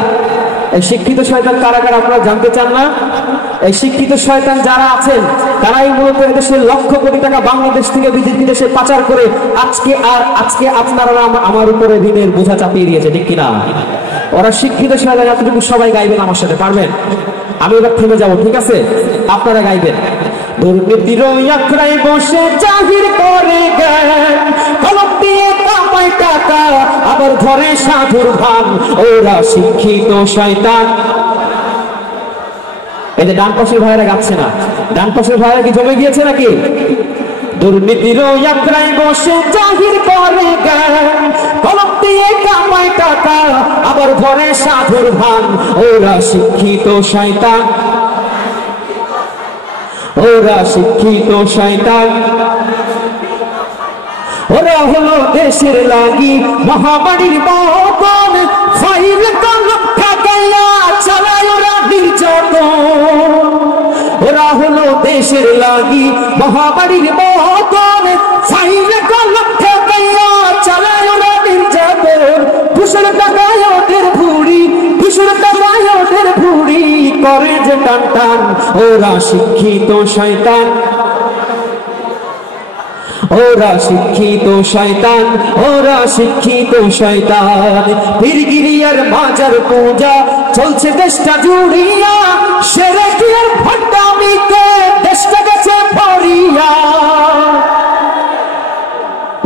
এই শিক্ষিত শয়তান কারা কারা আপনারা জানতে চান না? এই শিক্ষিত শয়তান যারা আছেন তারাই মূলত এদেশের লক্ষ কোটি টাকা বাংলাদেশ থেকে বিদেশে পাচার করে আজকে আপনারা আমার উপরে ঋণের বোঝা চাপিয়ে দিয়েছে, ঠিক কিনা? ওরা শিক্ষিত শয়তান। এতটুকু সবাই গাইবেন আমার সাথে, পারবেন? আমি এবার থেমে যাবো, ঠিক আছে? আপনারা গাইবেন। দুর্নীতির আখড়ায় বসে জাহির করে জ্ঞান, কলম দিয়ে কামায় টাকা আবার ধরে সাধুর ভান। ওরা শিক্ষিত শয়তান। এই যে ডান পাশের ভাইয়েরা গাচ্ছে না, ডান পাশের ভাইয়েরা কি জমে গিয়েছে নাকি? দুর্নীতির আখড়ায় বসে জাহির করে জ্ঞান, কলম দিয়ে কামায় টাকা আবার ধরে সাধুর ভান। ওরা শিক্ষিত শয়তান, ওরা শিক্ষিত শয়তান। ওরা হলো দেশের লাগি মহামারীর মতন, ফাইল কলম ঠেকাইয়া চালায় ওরা নির্যাতন। ওরা হলো দেশের লাগি মহামারীর মতন, ফাইল কলম ঠেকাইয়া চালায় ওরা নির্যাতন। ঘুষের টাকায় ওদের ভুড়ি, ঘুষের টাকায় ওদের ভুড়ি করে যে টান টান। ওরা শিক্ষিত শয়তান, ওরা শিক্ষিত শয়তান, ওরা শিক্ষিত শয়তান। পীরগিরিয়ার মাজার পূজা চলছে দেশটা জুড়িয়া, সেরেকিয়ার ভণ্ডামিতে দেশটা গেছে ভরিয়া।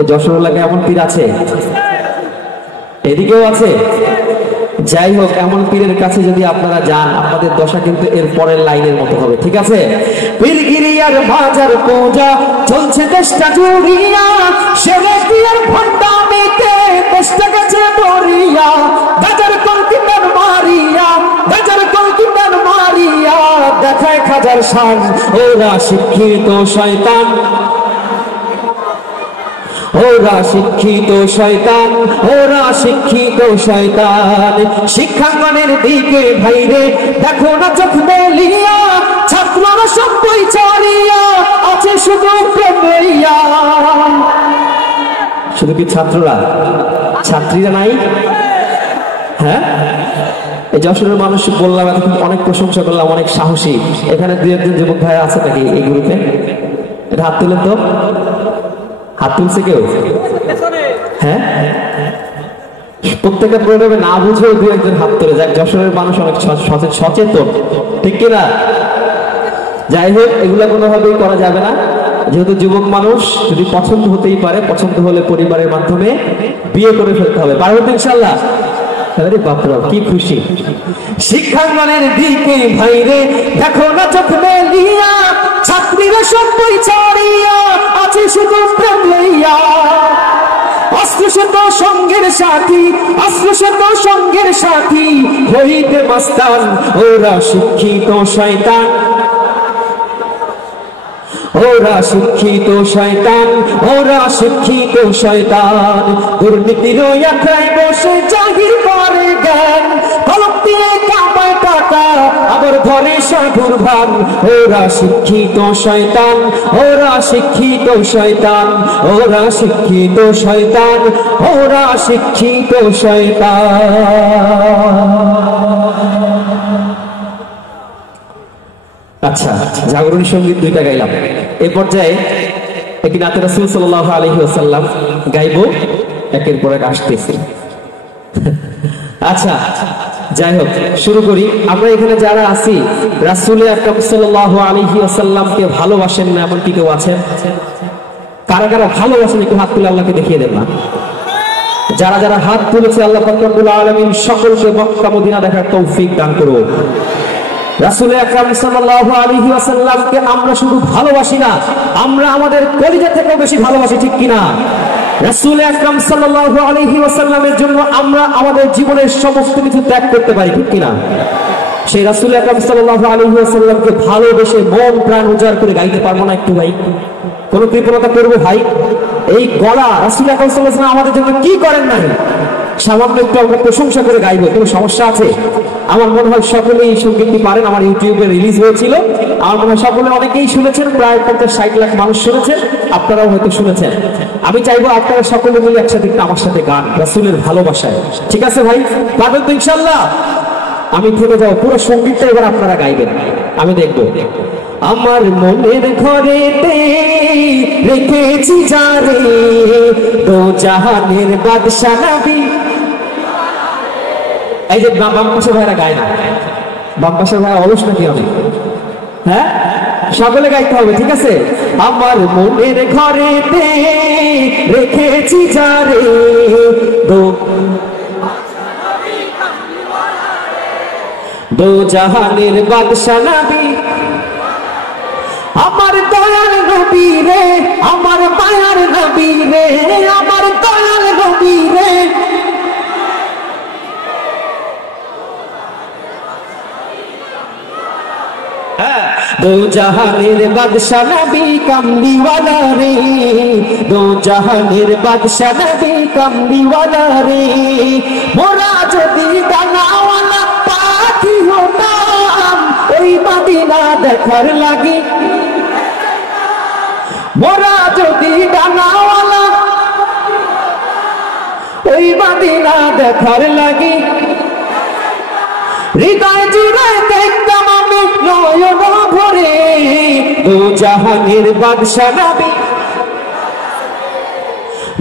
যশোর এলাকায় এমন পীর আছে, এদিকেও আছে। যাই হোক, এমন পীরের কাছে যদি আপনারা যান, আপনাদের দশা কিন্তু এর পরের লাইনের মতো হবে, ঠিক আছে? পীরগিরিয়ার মাজার পূজা চলছে দেশটা জুড়িয়া, সেরেকিয়ার ভণ্ডামিতে দেশটা গেছে ভরিয়া। গাজার কলকিটার মারিয়া, গাজার কলকিটার মারিয়া দেখায় খাজার শান। ওরা শিক্ষিত শয়তান, ওরা শিক্ষিত শয়তান, ওরা শিক্ষিত শয়তান। শিক্ষাঙ্গনের দিকে ভাইরে দেখো না চোখ মেলিয়া, ছাত্ররা সব বই ছাড়িয়া আছে শুধু প্রেমিয়া। শুধু কি ছাত্ররা, ছাত্রীরা নাই? হ্যাঁ, এই যশোরের মানুষ বললাম, এখন অনেক প্রশংসা করলাম, অনেক সাহসী। এখানে দুই একজন যুবক ভাই আছে নাকি এই গ্রুপে? এটা হাত তুলেন তো। হাত তুলছে কেউ? হ্যাঁ, প্রত্যেকটা প্রোগ্রামে না বুঝেও দুই একজন হাত তুলে। যাক, যশোরের মানুষ অনেক সচেতন, ঠিক কিনা? যাই হোক, এগুলা কোনোভাবেই করা যাবে না। যেহেতু যুবক মানুষ, যদি পছন্দ হতেই পারে, পছন্দ হলে পরিবারের মাধ্যমে বিয়ে করে ফেলতে হবে। পারবেন ইনশাল্লাহ? আরে বাপরে বাপ, কি খুশি! শিক্ষাঙ্গনের দিকে ভাইরে দেখো না চোখ মেলিয়া, ছাত্রীরা সব বই ছাড়িয়া আছে শুধু প্রেম লইয়া। অস্ত্রশত সঙ্গের সাথী, অস্ত্রশত সঙ্গের সাথী হইতে মাস্তান। ওরা শিক্ষিত শয়তান, ওরা শিক্ষিত শয়তান, ওরা শিক্ষিত শয়তান। দুর্নীতির আখড়ায় বসে জাহির করে জ্ঞান, কলম দিয়ে কামায় টাকা আবার ঘরে সাধুর ভান, ওরা শিক্ষিত শয়তান, ওরা শিক্ষিত শয়তান, ওরা শিক্ষিত শয়তান, ওরা শিক্ষিত শয়তান। আচ্ছা, জাগরণী সঙ্গীত দুইটা গাইলাম। এই পর্যায়ে একটি নাতে রাসূল সাল্লাল্লাহু আলাইহি ওয়াসাল্লাম গাইবো, একের পর এক আসতেছি। আচ্ছা, যাই হোক, শুরু করি। আমরা এখানে যারা আছি রাসূল আকরাম সাল্লাল্লাহু আলাইহি ওয়াসাল্লামকে ভালোবাসেন না এমন কি কেউ আছেন? কারা কারা ভালোবাসেন একটু হাত তুলে আল্লাহকে দেখিয়ে দেন না। যারা যারা হাত তুলেছে আল্লাহ পাক রব্বুল আলামিন সকলকে মক্কা মদিনা দেখার তৌফিক দান করুন। রাসূল আকরাম সাল্লাল্লাহু আলাইহি ওয়াসাল্লামকে আমরা শুধু ভালোবাসি না, আমরা আমাদের কলিজা থেকেও বেশি ভালোবাসি, ঠিক কিনা? রাসূল আকরাম সাল্লাল্লাহু আলাইহি ওয়াসাল্লামের জন্য আমরা আমাদের জীবনের সমস্ত কিছু ত্যাগ করতে পারি, ঠিক কিনা? সেই রাসূল আকরাম সাল্লাল্লাহু আলাইহি ওয়াসাল্লামকে ভালোবেসে মন প্রাণ উজাড় করে গাইতে পারবো না একটু ভাই? কোন কৃপণতা করবো ভাই? এই গলা রাসূল আকরাম সাল্লাল্লাহু আলাইহি ওয়াসাল্লাম আমাদের জন্য কি করেন নাই, সামান্য একটু আমরা প্রশংসা করে গাইবো, কোনো সমস্যা আছে? আমার মনে হয় সকলেই এই সঙ্গীতটি পারেন। আমার ইউটিউবে রিলিজ হয়েছিল, আমার মনে হয় সকলে অনেকেই শুনেছেন, প্রায় 50-60 লাখ মানুষ শুনেছেন, আপনারাও হয়তো শুনেছেন। আমি চাইবো আপনারা সকলে মিলে একসাথে একটু আমার সাথে গান রাসূলের ভালোবাসায়, ঠিক আছে ভাই? পারবেন তো ইনশাআল্লাহ? আমি থেকে যাবো, পুরো সঙ্গীতটা এবার আপনারা গাইবেন, আমি দেখবো। আমার মনের ঘরেতে রেখেছি যারে, দো জাহানের বাদশা নবী। এই যে বাম পাশে ভাইরা গায় না, বাম পাশে ভাইরা অলস নাকি অনেক? হ্যাঁ, সকলে গাইতে হবে, ঠিক আছে? আমার মনের ঘরেতে রেখেছি যারে, দো জাহানের বাদশা নবী। আমার দয়াল নবী রে, আমার মায়ার নবী রে, আমার দয়াল নবী রে। दो जहानेर बादशाह नबी कमली वाला रे, दो जहानेर बादशाह नबी कमली वाला रे। मोरा जदि डानावाला पाखी होताम, ओई मदीना देखार लागी। मोरा जदि डानावाला ओई मदीना देखार लागी। हृदय जुड़े देखताम आमी नयन भरे, दो जहानेर बादशाह नबी,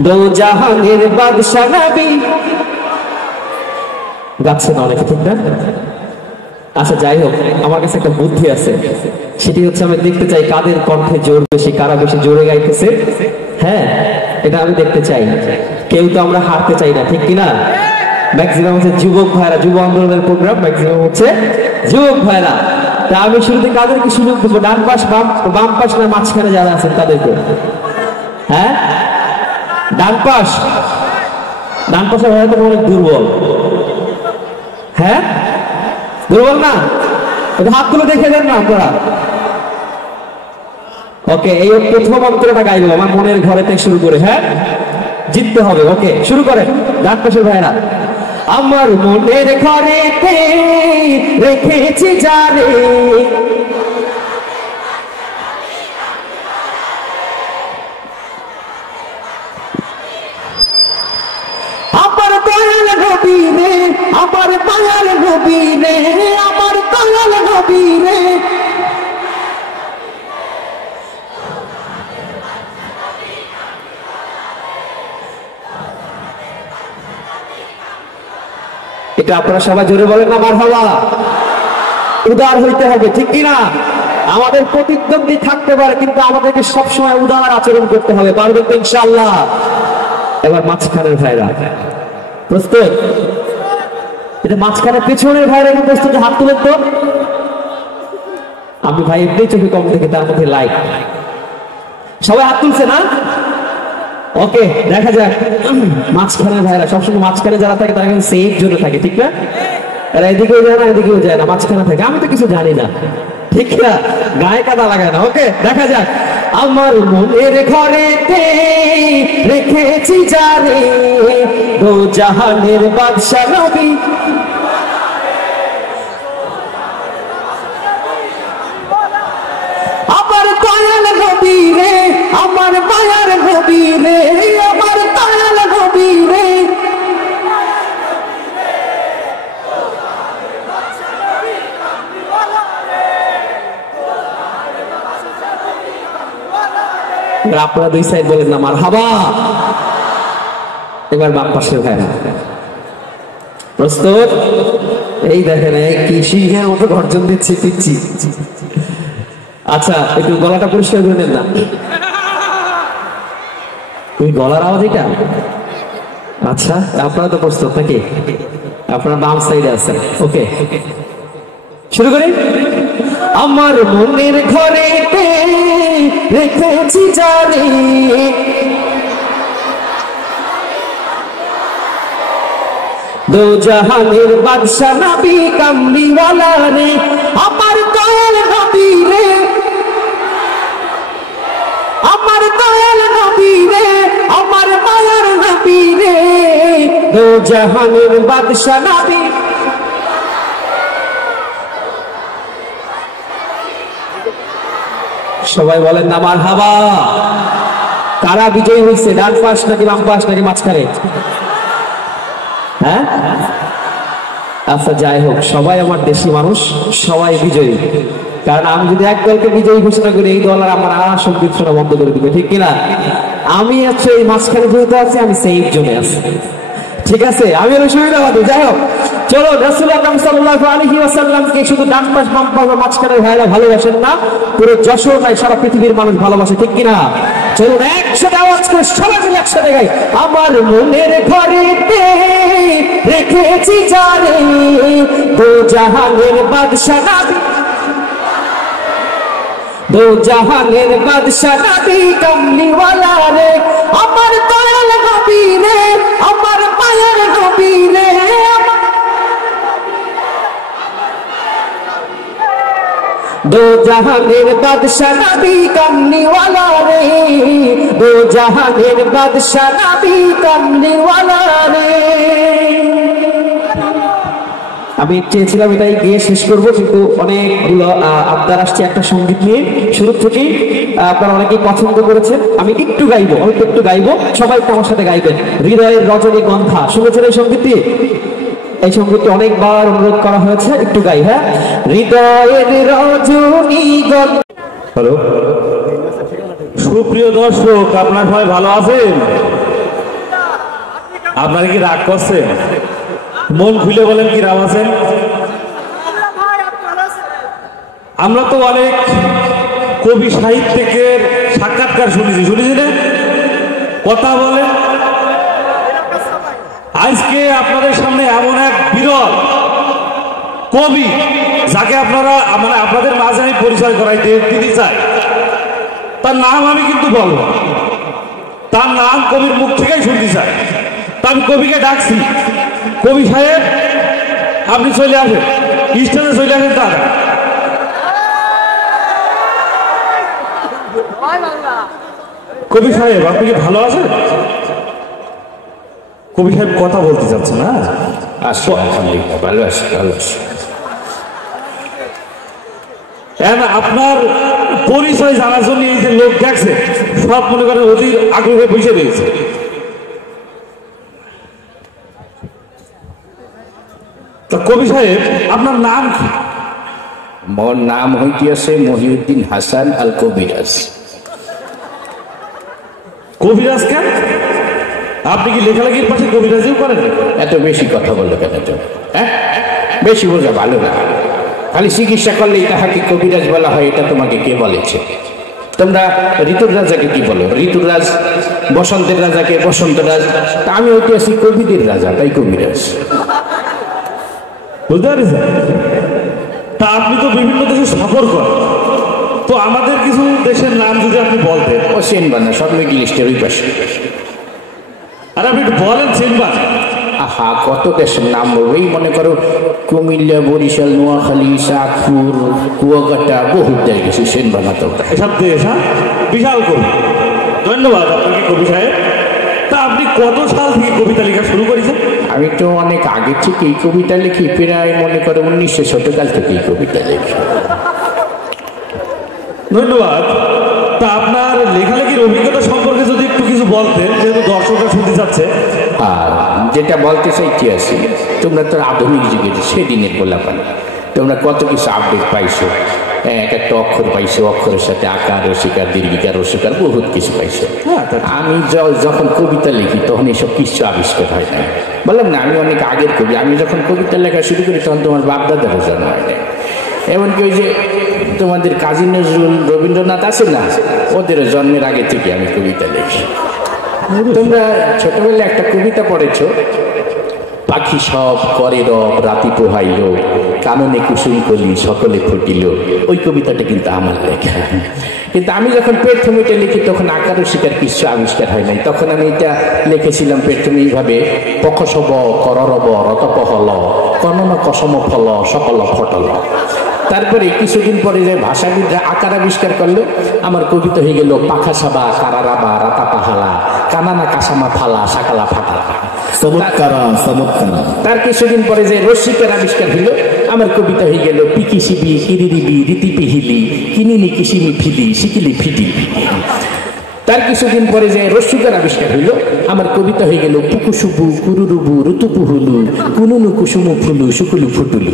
दो जहानेर बादशाह नबी। গাচ্ছে না অনেকে, ঠিক না? আচ্ছা, যাই হোক, আমার কাছে একটা বুদ্ধি আছে, সেটি হচ্ছে আমি দেখতে চাই কাদের কণ্ঠে জোর বেশি, কারা বেশি জোরে গাইতেছে। হ্যাঁ, এটা আমি দেখতে চাই। কেউ তো আমরা হারতে চাই না, ঠিক কিনা? ম্যাক্সিমাম হচ্ছে যুবক ভাইরা, যুব আন্দোলনের প্রোগ্রাম, ম্যাক্সিমাম হচ্ছে যুবক ভাইরা। তা আমি শুরুতে কাদেরকে সুযোগ দেবো? ডান পাশ, বাম পাশ না মাঝখানে যারা আছেন তাদেরকে? হ্যাঁ, ডান পাশ। ডান পাশে ভাইরা তো অনেক দুর্বল। হ্যাঁ, দুর্বল না? হাতগুলো দেখে দেন না আপনারা। ওকে, এই প্রথম অন্তরটা গাইবো আমার মনের ঘরে থেকে শুরু করে। হ্যাঁ, জিততে হবে। ওকে, শুরু করেন ডান পাশের ভাইরা। আমার মনের ঘরেতে রেখেছি যারে, আমার দয়াল নবী রে, আমার মায়ার নবী রে, আমার দয়াল নবী রে। এটা আপনারা সবাই জোরে বলেন না মারহাবা? উদার হইতে হবে, ঠিক কিনা? আমাদের প্রতিদ্বন্দ্বী থাকতে পারে, কিন্তু আমাদেরকে সবসময় উদার আচরণ করতে হবে। পারবেন তো ইনশাআল্লাহ? এবার মাঝখানের ভাইরা প্রস্তুত? এটা মাঝখানে পেছনের ভাইরা কি প্রস্তুত? হাত তুলেন তো। আমি ভাই এমনি চোখে কম থেকে, তার মধ্যে লাইক। সবাই হাত তুলছে না? ওকে, দেখা যাক। মাঝখানের ভাইরা সবসময়, মাঝখানে যারা থাকে তারা কিন্তু সেফ জোনে থাকে, ঠিক না? এরা এদিকেও যায় না, এদিকেও যায় না, মাঝখানে থাকে। আমি তো কিছু জানি না, ঠিক না? গায়ে কাদা লাগায় না। ওকে, দেখা যাক। আমার মনের ঘরেতে রেখেছি যারে, দো জাহানের বাদশা নবী। নবী রে আমার মায়ার নবী রে আমার দয়াল নবী রে আপনারা দুই সাইড বলেন না মারহাবা। এবার বাম পাশের ভাই প্রস্তুত? এই দেখেন কি সিংহের মতো গর্জন দিচ্ছি পিচ্ছি। আচ্ছা একটু গলাটা পরিষ্কার করে নেন না, ওই গলার আওয়াজ এটা। আচ্ছা আপনারা তো প্রস্তুত নাকি? আপনারা বাম সাইডে আছেন, ওকে শুরু করি। আমার মনের ঘরেতে রেখেছি জানি দো জাহানের বাদশা নবী কামলিওয়ালা রে আমার দয়াল নবী রে আমার দয়াল নবী রে আমার মায়ার নবী রে দো জাহানের বাদশা নবী। সবাই বলেন না মারহাবা। কারা বিজয়ী হয়েছে, ডান পাশ নাকি বাম পাশ নাকি মাঝখানে? হ্যাঁ আচ্ছা যাই হোক, সবাই আমার দেশি মানুষ, সবাই বিজয়ী। কারণ আমি যদি এক দলকে বিজয়ী ঘোষণা করি এই দল আর আমার সঙ্গীত শোনা বন্ধ করে দিবে, ঠিক কিনা? আমি হচ্ছে এই মাঝখানে যেহেতু আছি আমি সেই জন্য আছি, ঠিক আছে? আমি সুবিধাবাদী। যাই হোক চলো, রাসূল আকরাম সাল্লাল্লাহু আলাইহি ওয়াসাল্লামকে শুধু ডান পাশ বাম পাশ মাঝখানে ভাইরা ভালোবাসেন না, পুরো যশোর নাই সারা পৃথিবীর মানুষ ভালোবাসে, ঠিক কিনা? চলুন একসাথে আওয়াজ করে সবাই মিলে একসাথে গাই। আমার মনের ঘরেতে রেখেছি জানি দো জাহানের বাদশা নবী দো জাহানের বাদশা নবী কামলিওয়ালা রে আমার দয়াল নবী রে আমার মায়ার নবী রে दो जहानेर बादशाह नबी कमली वाला रे दो जहानेर बादशाह नबी कमली वाला रे। আমি চেয়েছিলাম এটাই গিয়ে শেষ করবো, কিন্তু অনেকগুলো আবদার আসছে একটা সঙ্গীত নিয়ে শুরু থেকেই আপনারা অনেকেই পছন্দ করেছেন। আমি একটু গাইবো, সবাই আমার সাথে গাইবেন। হৃদয়ের রজনীগন্ধা শুনেছেন এই সঙ্গীতটি? এই সঙ্গীতটি অনেকবার অনুরোধ করা হয়েছে, একটু গাই। হ্যাঁ, হৃদয়ের রজনীগন্ধা। হ্যালো সুপ্রিয় দর্শক, আপনারা সবাই ভালো আছেন? আপনারা কি রাগ করছেন? মন খুলে বলেন কি রাগ আছেন? আমরা তো অনেক কবি সাহিত্যিকের সাক্ষাৎকার শুনেছি না, কথা বলেন। আজকে আপনাদের সামনে এমন এক বিরল কবি যাকে আপনারা মানে আপনাদের মাঝে আমি পরিচয় করাইতে দিতে চাই। তার নাম আমি কিন্তু বলবো, তার নাম কবির মুখ থেকেই শুনতে চাই। তা আমি কবিকে ডাকছি, কবি সাহেব আপনি চলে আসেন, স্টেজে চলে আসেন। তার কবি সাহেব আপনি কি ভালো আছেন? কবি সাহেব কথা বলতে চাচ্ছে না? আসো, আলহামদুলিল্লাহ ভালো আছি, ভালো আছি। আপনার পরিচয় জানার জন্য এই যে লোক দেখছে সব মনে করেন অধীর আগ্রহে বসে রয়েছে। তা কবি সাহেব আপনার নাম কি? মোর নাম হইতেছে মহিউদ্দিন হাসান আল কবিরাজ। কবিরাজ কেন? আপনি কি লেখালেখির পাশে কবিরাজিও করেন? এত বেশি কথা বললো কেন? হ্যাঁ, বেশি বোঝা ভালো না। খালি চিকিৎসা করলেই তাহাকে কবিরাজ বলা হয়, এটা তোমাকে কে বলেছে? তোমরা ঋতুর রাজাকে কি বলো? ঋতুরাজ। বসন্তের রাজাকে বসন্তরাজ। তা আমি হইতেছি কবিদের রাজা, তাই কবিরাজ। বুঝতে পারছেন? তা আপনি তো বিভিন্ন দেশে সফর করেন, তো আমাদের কিছু দেশের নাম যদি আপনি বলতেন। ও চেনবা না, সব মিডিল ইস্টের ওই পাশে। আর আপনি একটু বলেন চেনবা। আহা, কত দেশের নাম বলবো? এই মনে করো কুমিল্লা, বরিশাল, নোয়াখালী, চাঁদপুর, কুয়াকাটা, বহু জায়গায় গেছি, চেনবা না তো। এসব দেশ, হ্যাঁ, বিশাল কবি। ধন্যবাদ আপনাকে কবি সাহেব। তা আপনি কত সাল থেকে কবিতা লেখা শুরু করেছেন? আমি তো অনেক আগে থেকেই কবিতা লিখি, প্রায় মনে করো 1900 শতকাল থেকেই কবিতা লিখি। ধন্যবাদ। তা আপনার লেখালেখির অভিজ্ঞতা সম্পর্কে যদি একটু কিছু বলতেন, যেহেতু দর্শকরা শুনতে চাচ্ছে। আর যেটা বলতে চাইছি আছি, তোমরা তো আধুনিক যুগের সেদিনের গোলাপান, তোমরা কত কিছু আপডেট পাইছো, এক একটা অক্ষর পাইছো, অক্ষরের সাথে আকার রসিকার দীর্ঘিকার রসিকার বহুত কিছু পাইছো। আমি যখন কবিতা লিখি তখন এসব কিছু আবিষ্কার হয় না। বললাম না, আমি অনেক আগের কবি। আমি যখন কবিতা লেখা শুরু করি তখন তোমার বাপদাদারও জন্ম হয় না। এমনকি ওই যে তোমাদের কাজী নজরুল রবীন্দ্রনাথ আছে না, ওদেরও জন্মের আগে থেকে আমি কবিতা লিখি। তোমরা ছোটবেলায় একটা কবিতা পড়েছ, পাখি সব করে রব রাতি পোহাইল, কাননে কুসুম কলি সকলে ফুটিল। ওই কবিতাটা কিন্তু আমার লেখা। কিন্তু আমি যখন প্রথমিটা লিখি তখন আকার শিকার কিছু আবিষ্কার হয় নাই। তখন আমি এটা লিখেছিলাম প্রথমে এইভাবে, পক্ষসব কররব রতপহল, কনন কসম ফল সকল ফটল। তারপরে কিছুদিন পরে যে ভাষাবিদরা আকার আবিষ্কার করলো, আমার কবিতা হয়ে গেল পাখা সাবা কারারাবা রাতা পাহালা, কানানা কাসামা ফালা সাকালা ফাটালা। তার কিছুদিন পরে যে রসিকার আবিষ্কার হইল, আমার কবিতা হয়ে গেল পিকিসিবি কিরিরিবি রীতি পিহিলি কিনিনি কিসিমি ফিলি সিকিলি ফিটিলি। তার কিছুদিন পরে যে রসিকার আবিষ্কার হইল, আমার কবিতা হয়ে গেল পুকুসুবু কুরুরুবু ঋতুপুহুলু কুনুনু কুসুমু ফুলু সুকুলু ফুটুলু।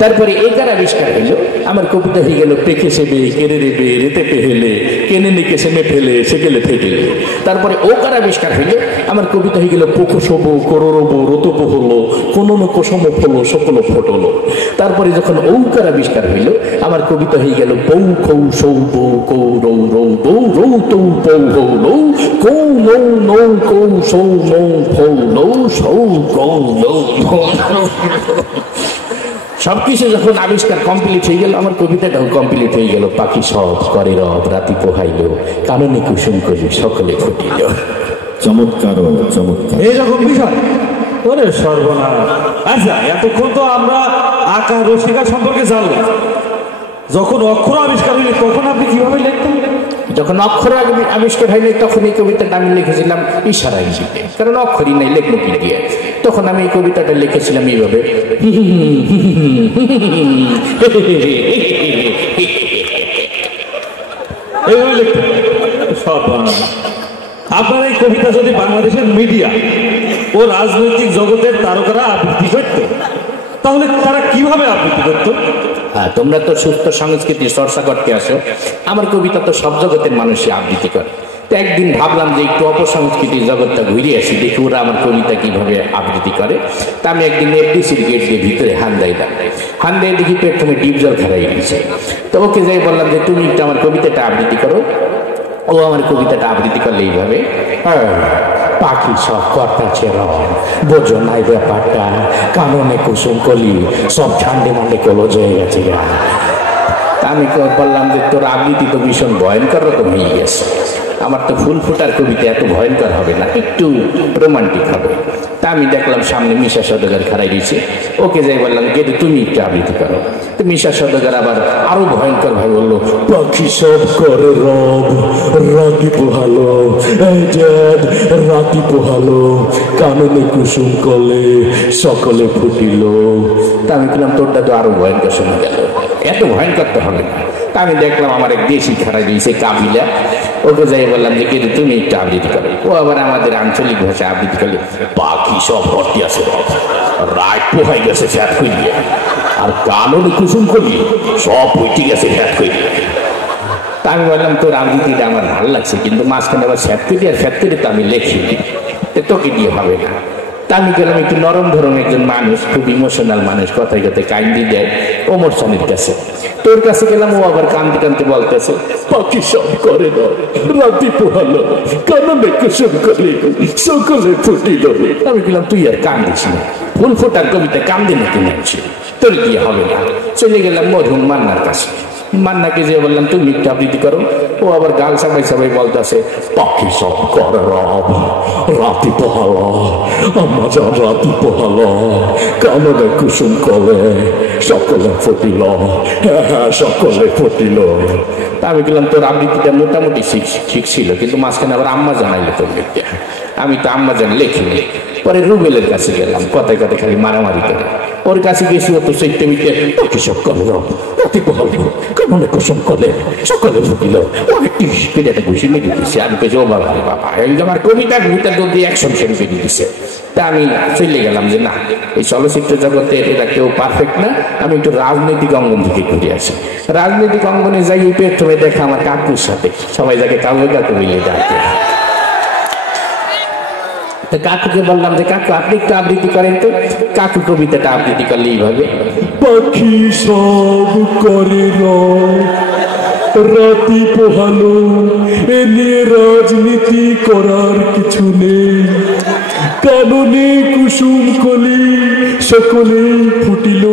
তারপরে একার আবিষ্কার হইল, আমার কবিতা হয়ে গেল পেকে সেবে কেড়ে রেবে রেতে পেহেলে কেনে নিকে সেমে ফেলে সেকেলে ফেটেলে। তারপরে ওকার আবিষ্কার হইল, আমার কবিতা হয়ে গেল পুকুসবু কররবু ঋতুপুহুল কুনুনু কুসুম ফলো সকল ফটলো। তারপরে যখন ঔকার আবিষ্কার হইল, আমার কবিতা হয়ে গেল বৌ কৌ সৌ বৌ কৌ রৌ রৌ বৌ রৌ তৌ পৌ হৌলো কৌ নৌ নৌ কৌ সৌ নৌ ফৌলো সৌ কৌ নৌ। সবকিছু যখন আবিষ্কার কমপ্লিট হয়ে গেল, আমার কবিতাটাও কমপ্লিট হয়ে গেল। পাখি সব করে রব রাতি পোহাইল, কাননে কুসুম কলি সকলে ফুটিল। চমৎকার চমৎকার এইরকম বিষয়। ওরে সর্বনাশ। আচ্ছা, এতক্ষণ তো আমরা আকার রসিকার সম্পর্কে জানলাম, যখন অক্ষর আবিষ্কার হইলে তখন আপনি কিভাবে লিখতেন? যখন অক্ষর আবিষ্কার হয়নি তখন এই কবিতাটা আমি লিখেছিলাম ইশারা হিসেবে, কারণ অক্ষরই নাই, লেখলো কি দিয়ে। তখন আমি এই কবিতাটা লিখেছিলাম এইভাবে, এইভাবে লিখতেন। আপনার এই কবিতা যদি বাংলাদেশের মিডিয়া ও রাজনৈতিক জগতের তারকারা আবৃত্তি করত, তাহলে তারা কিভাবে আবৃত্তি করত? হ্যাঁ, তোমরা তো সুস্থ সংস্কৃতির চর্চা করতে আসো, আমার কবিতা তো সব জগতের মানুষই আবৃত্তি করে। তো একদিন ভাবলাম যে একটু অপসংস্কৃতির জগৎটা ঘুরে আসি, দেখি ওরা আমার কবিতা কিভাবে আবৃত্তি করে। তা আমি একদিন এফডিসির গেট দিয়ে ভিতরে হান্দাইলাম। হান্দাই দেখি প্রথমে ডিপ জল খেলাই গেছে। তো ওকে যাই বললাম যে তুমি একটু আমার কবিতাটা আবৃত্তি করো। ও আমার কবিতাটা আবৃত্তি করলে এইভাবে, পাখি সব করতাছে রং বোঝো নাই ব্যাপারটা, কাননে কুসুম কলি সব ঠান্ডে মান্ডে কলো জয়ে গেছে। আমি বললাম যে তোর আবৃত্তি তো ভীষণ ভয়ঙ্কর রকম হয়ে গেছে, আমার তো ফুল ফুটার কবিতা এত ভয়ঙ্কর হবে না, একটু রোমান্টিক হবে। তা আমি দেখলাম সামনে মিশা সওদাগর খাড়াই দিয়েছে। ওকে যাই বললাম কিন্তু তুমি একটু আবৃত্তি করো। তো মিশা সওদাগর আবার আরো ভয়ঙ্কর ভাবে বললো, পাখি সব করে রব রাতি পোহালো, রাতি পোহালো কাননে কুসুম কলে সকলে ফুটিল। তা আমি বললাম তোরটা তো আরো ভয়ঙ্কর শোনা গেল, এত ভয়ঙ্কর তো হবে না। তা আমি দেখলাম আমার এক দেশি খাড়াই দিয়েছে কাবিলা। ওকে যাই বললাম যে কিন্তু তুমি একটু আবৃত্তি করো। ও আবার আমাদের আঞ্চলিক ভাষায় আবৃত্তি করলে, পাখি সব ভর্তি আছে রাত পোহাই গেছে ফ্যাট হইলে, আর কাননে কুসুম করি সব উঠে গেছে ফ্যাট হইলে। তা আমি বললাম তোর আবৃত্তিটা আমার ভালো লাগছে, কিন্তু মাঝখানে আবার ফ্যাট করি আর ফ্যাট করি তো আমি লিখিনি, তোকে দিয়ে হবে না। তা আমি গেলাম একটু নরম ধরনের একজন মানুষ, খুব ইমোশনাল মানুষ, কথায় কথায় কাইন্দি দেয়, ওমর সানির কাছে। তোর কাছে গেলাম, ও আবার কান্দতে কান্দতে বলতেছে, পাখি সব করে না রাতি পোহালো, কাননে কুসুম কলি সকলে ফুটিল। আমি বললাম তুই আর কান্দিস না, ফুল ফোটার কবিতা কান্দে নাকি নামছি, তোর দিয়ে হবে না। চলে গেলাম মরহুম মান্নার কাছে। মান্নাকে যে বললাম তুমি একটু আবৃত্তি করো। ও আবার গাল সাবাই সাবাই বলতেছে, পাখি সব করে রব রাতি পোহালো, আমার রাতি পোহালো কাননে কুসুম কলে সকলে ফুটিল, হ্যাঁ সকলে ফুটিল। তা আমি বললাম তোর আবৃত্তিটা মোটামুটি ঠিক ছিল, কিন্তু মাঝখানে আবার আম্মা জানাইলে তোর লিখতে। আমি তো আম্মা জান লেখিনি। পরে রুবেলের কাছে গেলাম, কথায় কথায় খালি মারামারি করে। ও ওর কাছে গেছি ও তো সেইতে মিটে কিসব করল রাতে বলল কেমন কুসুম করলে সকালে ফুটিল অনেক একটা ঘুষি মেরে দিচ্ছে। আমি কেছি ও বাবা রে বাবা এই আমার কবিতার ভিতর যদি অ্যাকশন সেন বেরিয়ে দিচ্ছে। তা আমি চলে গেলাম যে না, এই চলচ্চিত্র জগতে এরা কেউ পারফেক্ট না, আমি একটু রাজনৈতিক অঙ্গন থেকে ঘুরে আসি। রাজনৈতিক অঙ্গনে যাই প্রথমে দেখা আমার কাকুর সাথে, সবাই যাকে কাকু কাকু মিলে ডাকে। তো কাকুকে বললাম যে কাকু আপনি একটু আবৃত্তি করেন তো। কাকু কবিতাটা আবৃত্তি করলে এইভাবে, পাখি সব করে রাতি পোহালো, এ নিয়ে রাজনীতি করার কিছু নেই, কাননে কুসুম কলি সকলেই ফুটিল,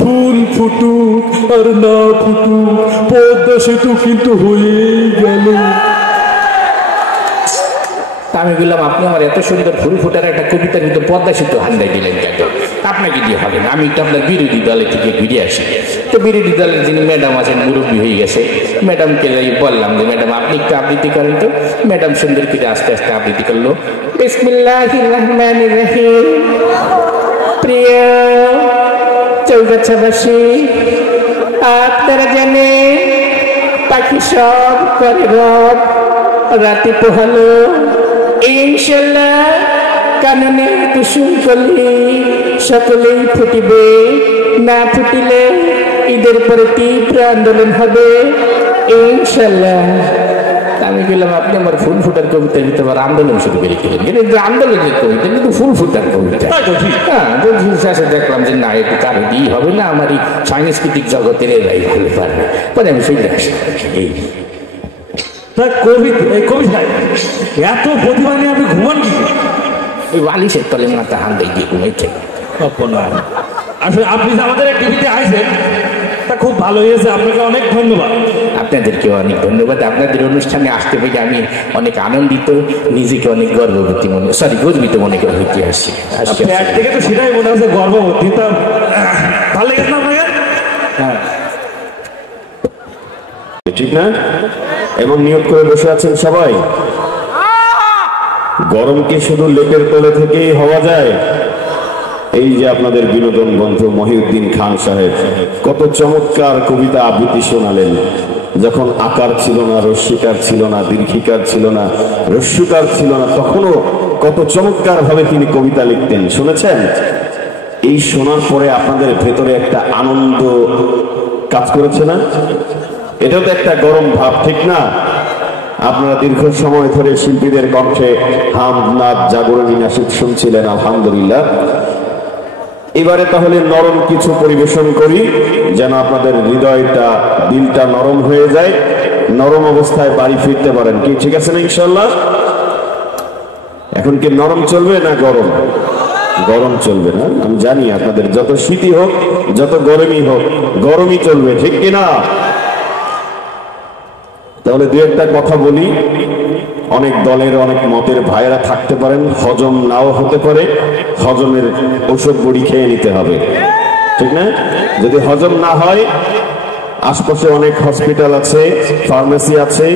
ফুল ফুটুক আর না ফুটুক পদ্মা সেতু কিন্তু হয়ে গেল। আমি বললাম আপনি আমার এত সুন্দর ফুল ফুটার একটা কবিতার ভিতরে পদ্মা সেতু হান্দাই দিলেন কেন? আপনাকে দিয়ে হবে না, আমি তো আপনার বিরোধী দলে থেকে ঘুরে আসি। তো বিরোধী দলের যিনি ম্যাডাম আছেন, মুরব্বী হয়ে গেছে, ম্যাডামকে বললাম যে ম্যাডাম আপনি একটু আবৃত্তি করেন তো। ম্যাডাম সুন্দর করে আস্তে আস্তে আবৃত্তি করলো, বিসমিল্লাহির রহমানির রহিম। প্রিয় চৌগাছাবাসী, আপনারা জানেন পাখি সব করে রাতে পোহালো, ইনশাল্লাহ কাননে কুসুম কলি সকলেই ফুটিবে, না ফুটিলে ঈদের পরে তীব্র আন্দোলন হবে ইনশাল্লাহ। আমি বললাম আপনি আমার ফুল ফুটার কবিতার ভিতরে আবার আন্দোলন শুরু করে দিলেন, কিন্তু আন্দোলনের কবিতা কিন্তু ফুল ফুটার কবিতা। হ্যাঁ, শেষে দেখলাম যে না একটু কারো দিই হবে না, আমার এই সাংস্কৃতিক জগতের এরাই ভালো পারবে। পরে আমি ফিরে আসি। এই কবিতায় এত প্রতিভা নিয়ে আপনি ঘুমান কি? ওই বালিশের তলে মাথা হান দিয়ে গিয়ে ঘুমাইছে। আসলে আপনি আমাদের টিভিতে আসেন, তা খুব ভালো হয়েছে, আপনাকে অনেক ধন্যবাদ। আপনাদেরকে অনেক ধন্যবাদ। আপনাদের অনুষ্ঠানে আসতে পেরে আমি অনেক আনন্দিত, নিজেকে অনেক গর্ববতী গর্বিত মনে করে হইতে আসছি। থেকে তো সেটাই মনে হচ্ছে গর্ববতী। তা ভালো লেগেছে না আপনাকে? হ্যাঁ, ঠিক না? এবং নিয়োগ করে বসে আছেন সবাই। গরম কি শুধু লেপের তলে থেকেই হওয়া যায়? এই যে আপনাদের বিনোদন বন্ধু মহিউদ্দিন খান সাহেব কত চমৎকার কবিতা আবৃত্তি শোনালেন। যখন আকার ছিল না, রস্যিকার ছিল না, দীর্ঘিকার ছিল না, রস্যকার ছিল না, তখনও কত চমৎকার ভাবে তিনি কবিতা লিখতেন, শুনেছেন? এই শোনার পরে আপনাদের ভেতরে একটা আনন্দ কাজ করেছে না? এটাও তো একটা গরম ভাব, ঠিক না? আপনারা দীর্ঘ সময় ধরে শিল্পীদের কণ্ঠে হামদ, নাদ, জাগরণী, নাশিদ শুনছিলেন, আলহামদুলিল্লাহ। এবারে তাহলে নরম কিছু পরিবেশন করি, যেন আপনাদের হৃদয়টা, দিলটা নরম হয়ে যায়, নরম অবস্থায় বাড়ি ফিরতে পারেন। কি ঠিক আছে না ইনশাল্লাহ? এখন কি নরম চলবে না গরম? গরম চলবে না? আমি জানি আপনাদের যত শীতই হোক, যত গরমই হোক, গরমই চলবে, ঠিক কিনা? তাহলে দু একটা কথা বলি। অনেক দলের, অনেক মতের ভাইয়েরা থাকতে পারেন, হজম নাও হতে পারে, হজমের ঔষধ বড়ি খেয়ে নিতে হবে, ঠিক না? যদি হজম না হয়, আশপাশে অনেক হসপিটাল আছে, ফার্মেসি আছে,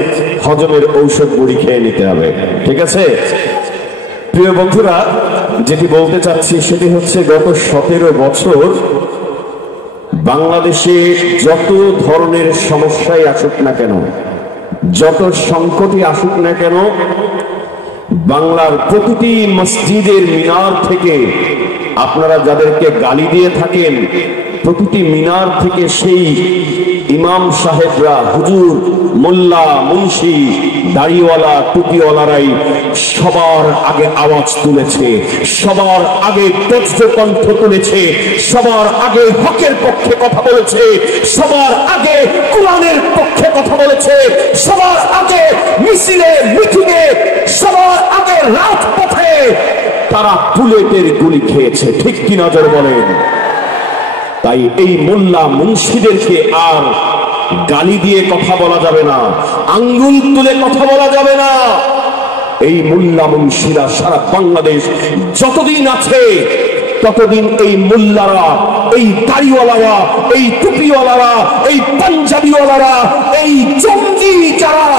হজমের ঔষধ বড়ি খেয়ে নিতে হবে, ঠিক আছে? প্রিয় বন্ধুরা, যেটি বলতে চাচ্ছি সেটি হচ্ছে গত 17 বছর বাংলাদেশে যত ধরনের সমস্যাই আসুক না কেন, যত সংকটই আসুক না কেন, বাংলার প্রতিটি মসজিদের মিনার থেকে আপনারা যাদেরকে গালি দিয়ে থাকেন, প্রতিটি মিনার থেকে সেই ইমাম সাহেবরা, হুজুর, মোল্লা, মুন্সি, দাড়িওয়ালা, টুপিওয়ালারাই সবার আগে আওয়াজ তুলেছে, সবার আগে বজ্র কণ্ঠ তুলেছে, সবার আগে হকের পক্ষে কথা বলেছে, সবার আগে কোরআনের পক্ষে কথা বলেছে, সবার আগে মিছিলে, মিটিংয়ে, সবার আগে রাজপথে তারা বুলেটের গুলি খেয়েছে, ঠিক কি নজর বলেন? তাই এই মোল্লা মুন্সিদেরকে আর গালি দিয়ে কথা বলা যাবে না, আঙ্গুল তুলে কথা বলা যাবে না। এই মোল্লা মুন্সিরা সারা বাংলাদেশ যতদিন আছে ততদিন এই মোল্লারা, এই দাড়িওয়ালারা, এই টুপিওয়ালারা, এই পাঞ্জাবিওয়ালারা, এই জঙ্গি যারা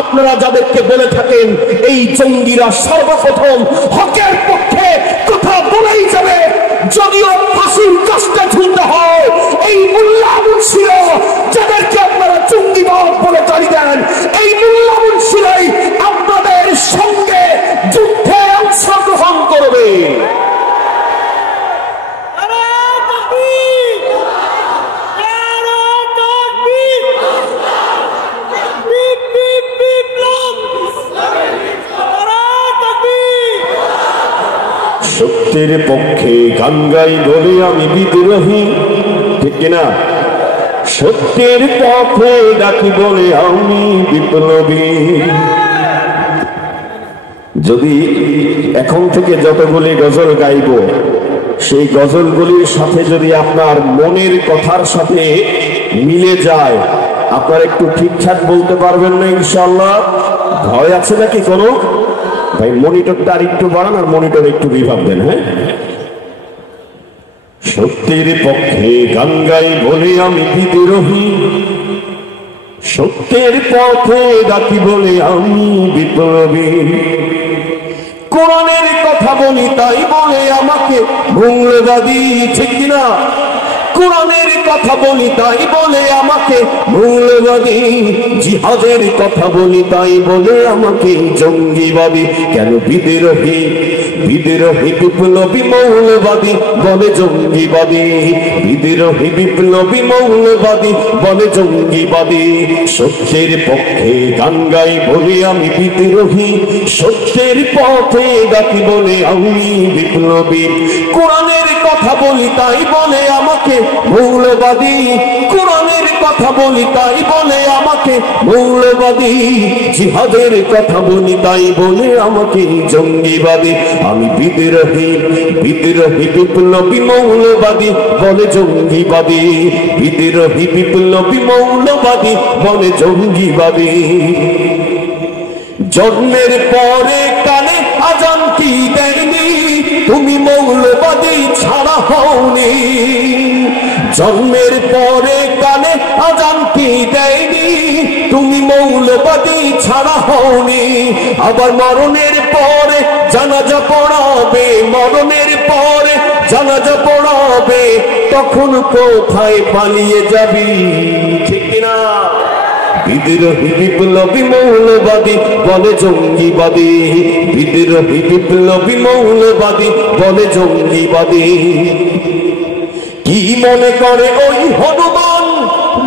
আপনারা যাদেরকে বলে থাকেন, এই জঙ্গিরা সর্বপ্রথম হকের পক্ষে কথা বলেই যাবে, যদিও ফাঁসির কাজটা ঝুলতে হয়, এই মোল্লা মুন্সির যাদেরকে আপনারা চুঙ্গিবাদ বলে গালি দেন, এই মোল্লা মুন্সিরাই আপনাদের সঙ্গে যুদ্ধে অংশগ্রহণ করবে। সত্যের পক্ষে গান গাই বলে আমি বিদ্রোহী, ঠিক কিনা? সত্যের পক্ষে ডাকি বলে আমি বিপ্লবী। যদি এখন থেকে যতগুলি গজল গাইব, সেই গজলগুলির সাথে যদি আপনার মনের কথার সাথে মিলে যায়, আপনার একটু ঠিকঠাক বলতে পারবেন না ইনশাআল্লাহ? ভয় আছে নাকি কোনো? ভাই মনিটরটা আর একটু বাড়ান, আর মনিটর একটু রিভাব দেন। হ্যাঁ, সত্যের পক্ষে গান গাই বলে আমি বিদ্রোহী, সত্যের পথে ডাকি বলে আমি বিপ্লবী। কোরআনের কথা বলি তাই বলে আমাকে মৌলবাদী, ঠিক কিনা? কোরআনের কথা বলি তাই বলে আমাকে মৌলবাদী, জিহাদের কথা বলি তাই বলে আমাকে জঙ্গিবাদী। কেন বিদ্রোহী বিদ্রোহী বিপ্লবী মৌলবাদী বলে জঙ্গিবাদী, বিদ্রোহী বিপ্লবী মৌলবাদী বলে জঙ্গিবাদী। সত্যের পক্ষে গান গাই বলে আমি বিদ্রোহী, সত্যের পথে ডাকি বলে আমি বিপ্লবী। কোরআনের কথা বলি তাই বলে আমাকে মৌলবাদী, কোরআনের কথা বলি তাই বলে আমাকে মৌলবাদী, জিহাদের কথা বলি তাই বলে আমাকে জঙ্গিবাদী। আমি বিদ্রোহী বিদ্রোহী বিপ্লবী মৌলবাদী বলে জঙ্গিবাদী, বিদ্রোহী বিপ্লবী মৌলবাদী বলে জঙ্গিবাদী। জন্মের পরে কানে আজান কি দেয়নি, তুমি মৌলবাদী ছাড়া হওনি। জন্মের পরে কানে আজান কি দেয়নি, তুমি মৌলবাদী ছাড়া হওনি। আবার মরণের পরে জানাজা পড়াবে, মরণের পরে জানাজা পড়াবে, তখন কোথায় পালিয়ে যাবি, ঠিক কিনা? বিদ্রোহী বিপ্লবী মৌলবাদী বলে জঙ্গিবাদী, বিদ্রোহী বিপ্লবী মৌলবাদী বলে জঙ্গিবাদী। কি মনে করে ওই হনুমান,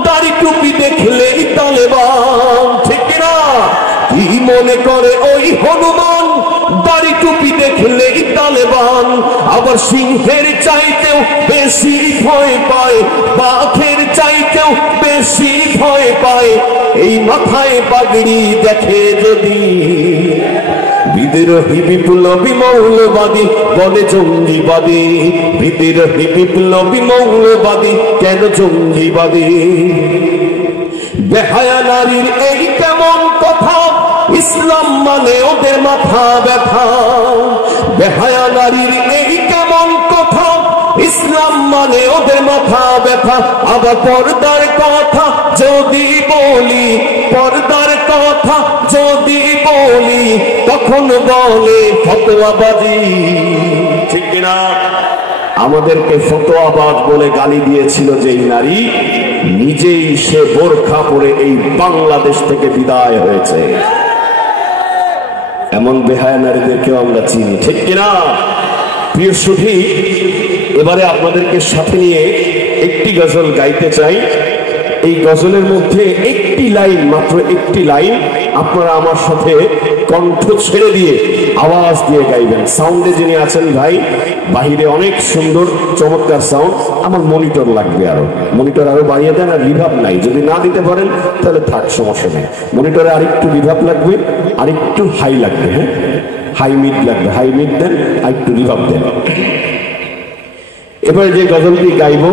দাড়ি টুপি দেখলেই তালেবান, ঠিক কিনা? কি মনে করে ওই হনুমান, দাড়ি টুপি দেখলেই তালেবান। আবার সিংহের চাইতেও বেশি ভয় পায়, বাঘের চাইতেও বেশি ভয় পায় এই মাথায় পাগড়ি দেখে যদি। বিদ্রোহী বিপ্লবী মৌলবাদী বলে জঙ্গিবাদী, বিদ্রোহী বিপ্লবী মৌলবাদী কেন জঙ্গিবাদী? বেহায়া নারীর এই কেমন কথা, ইসলাম মানে ওদের মাথা ব্যথা। বেহায়া নারীর এই কেমন কথা, ইসলাম মানে ওদের মাথা ব্যথা। আবার পর্দার কথা যদি বলি, পর্দার কথা যদি বলি, তখন বলে ফতোয়াবাজি, ঠিক কিনা? আমাদেরকে ফতোয়াবাজ বলে গালি দিয়েছিল যেই নারী, নিজেই সে বোরখা পরে এই বাংলাদেশ থেকে বিদায় হয়েছে। এমন বেহায়া নারীদেরকেও আমরা চিনি, ঠিক কিনা? প্রিয় সুধী, এবারে আপনাদেরকে সাথে নিয়ে একটি গজল গাইতে চাই। এই গজলের মধ্যে একটি লাইন, মাত্র একটি লাইন আপনারা আমার সাথে কণ্ঠ ছেড়ে দিয়ে আওয়াজ দিয়ে গাইবেন। সাউন্ডে যিনি আছেন ভাই, বাহিরে অনেক সুন্দর চমৎকার সাউন্ড, আমার মনিটর লাগবে, আরো মনিটর আরো বাড়িয়ে দেন। আর রিভাব নাই, যদি না দিতে পারেন তাহলে থাক, সমস্যা নেই। মনিটরে আরেকটু রিভাব লাগবে, আরেকটু হাই লাগবে। হ্যাঁ, হাই মিড লাগবে, হাই মিড দেন, আরেকটু রিভাব দেন। এবারে যে গজলটি গাইব,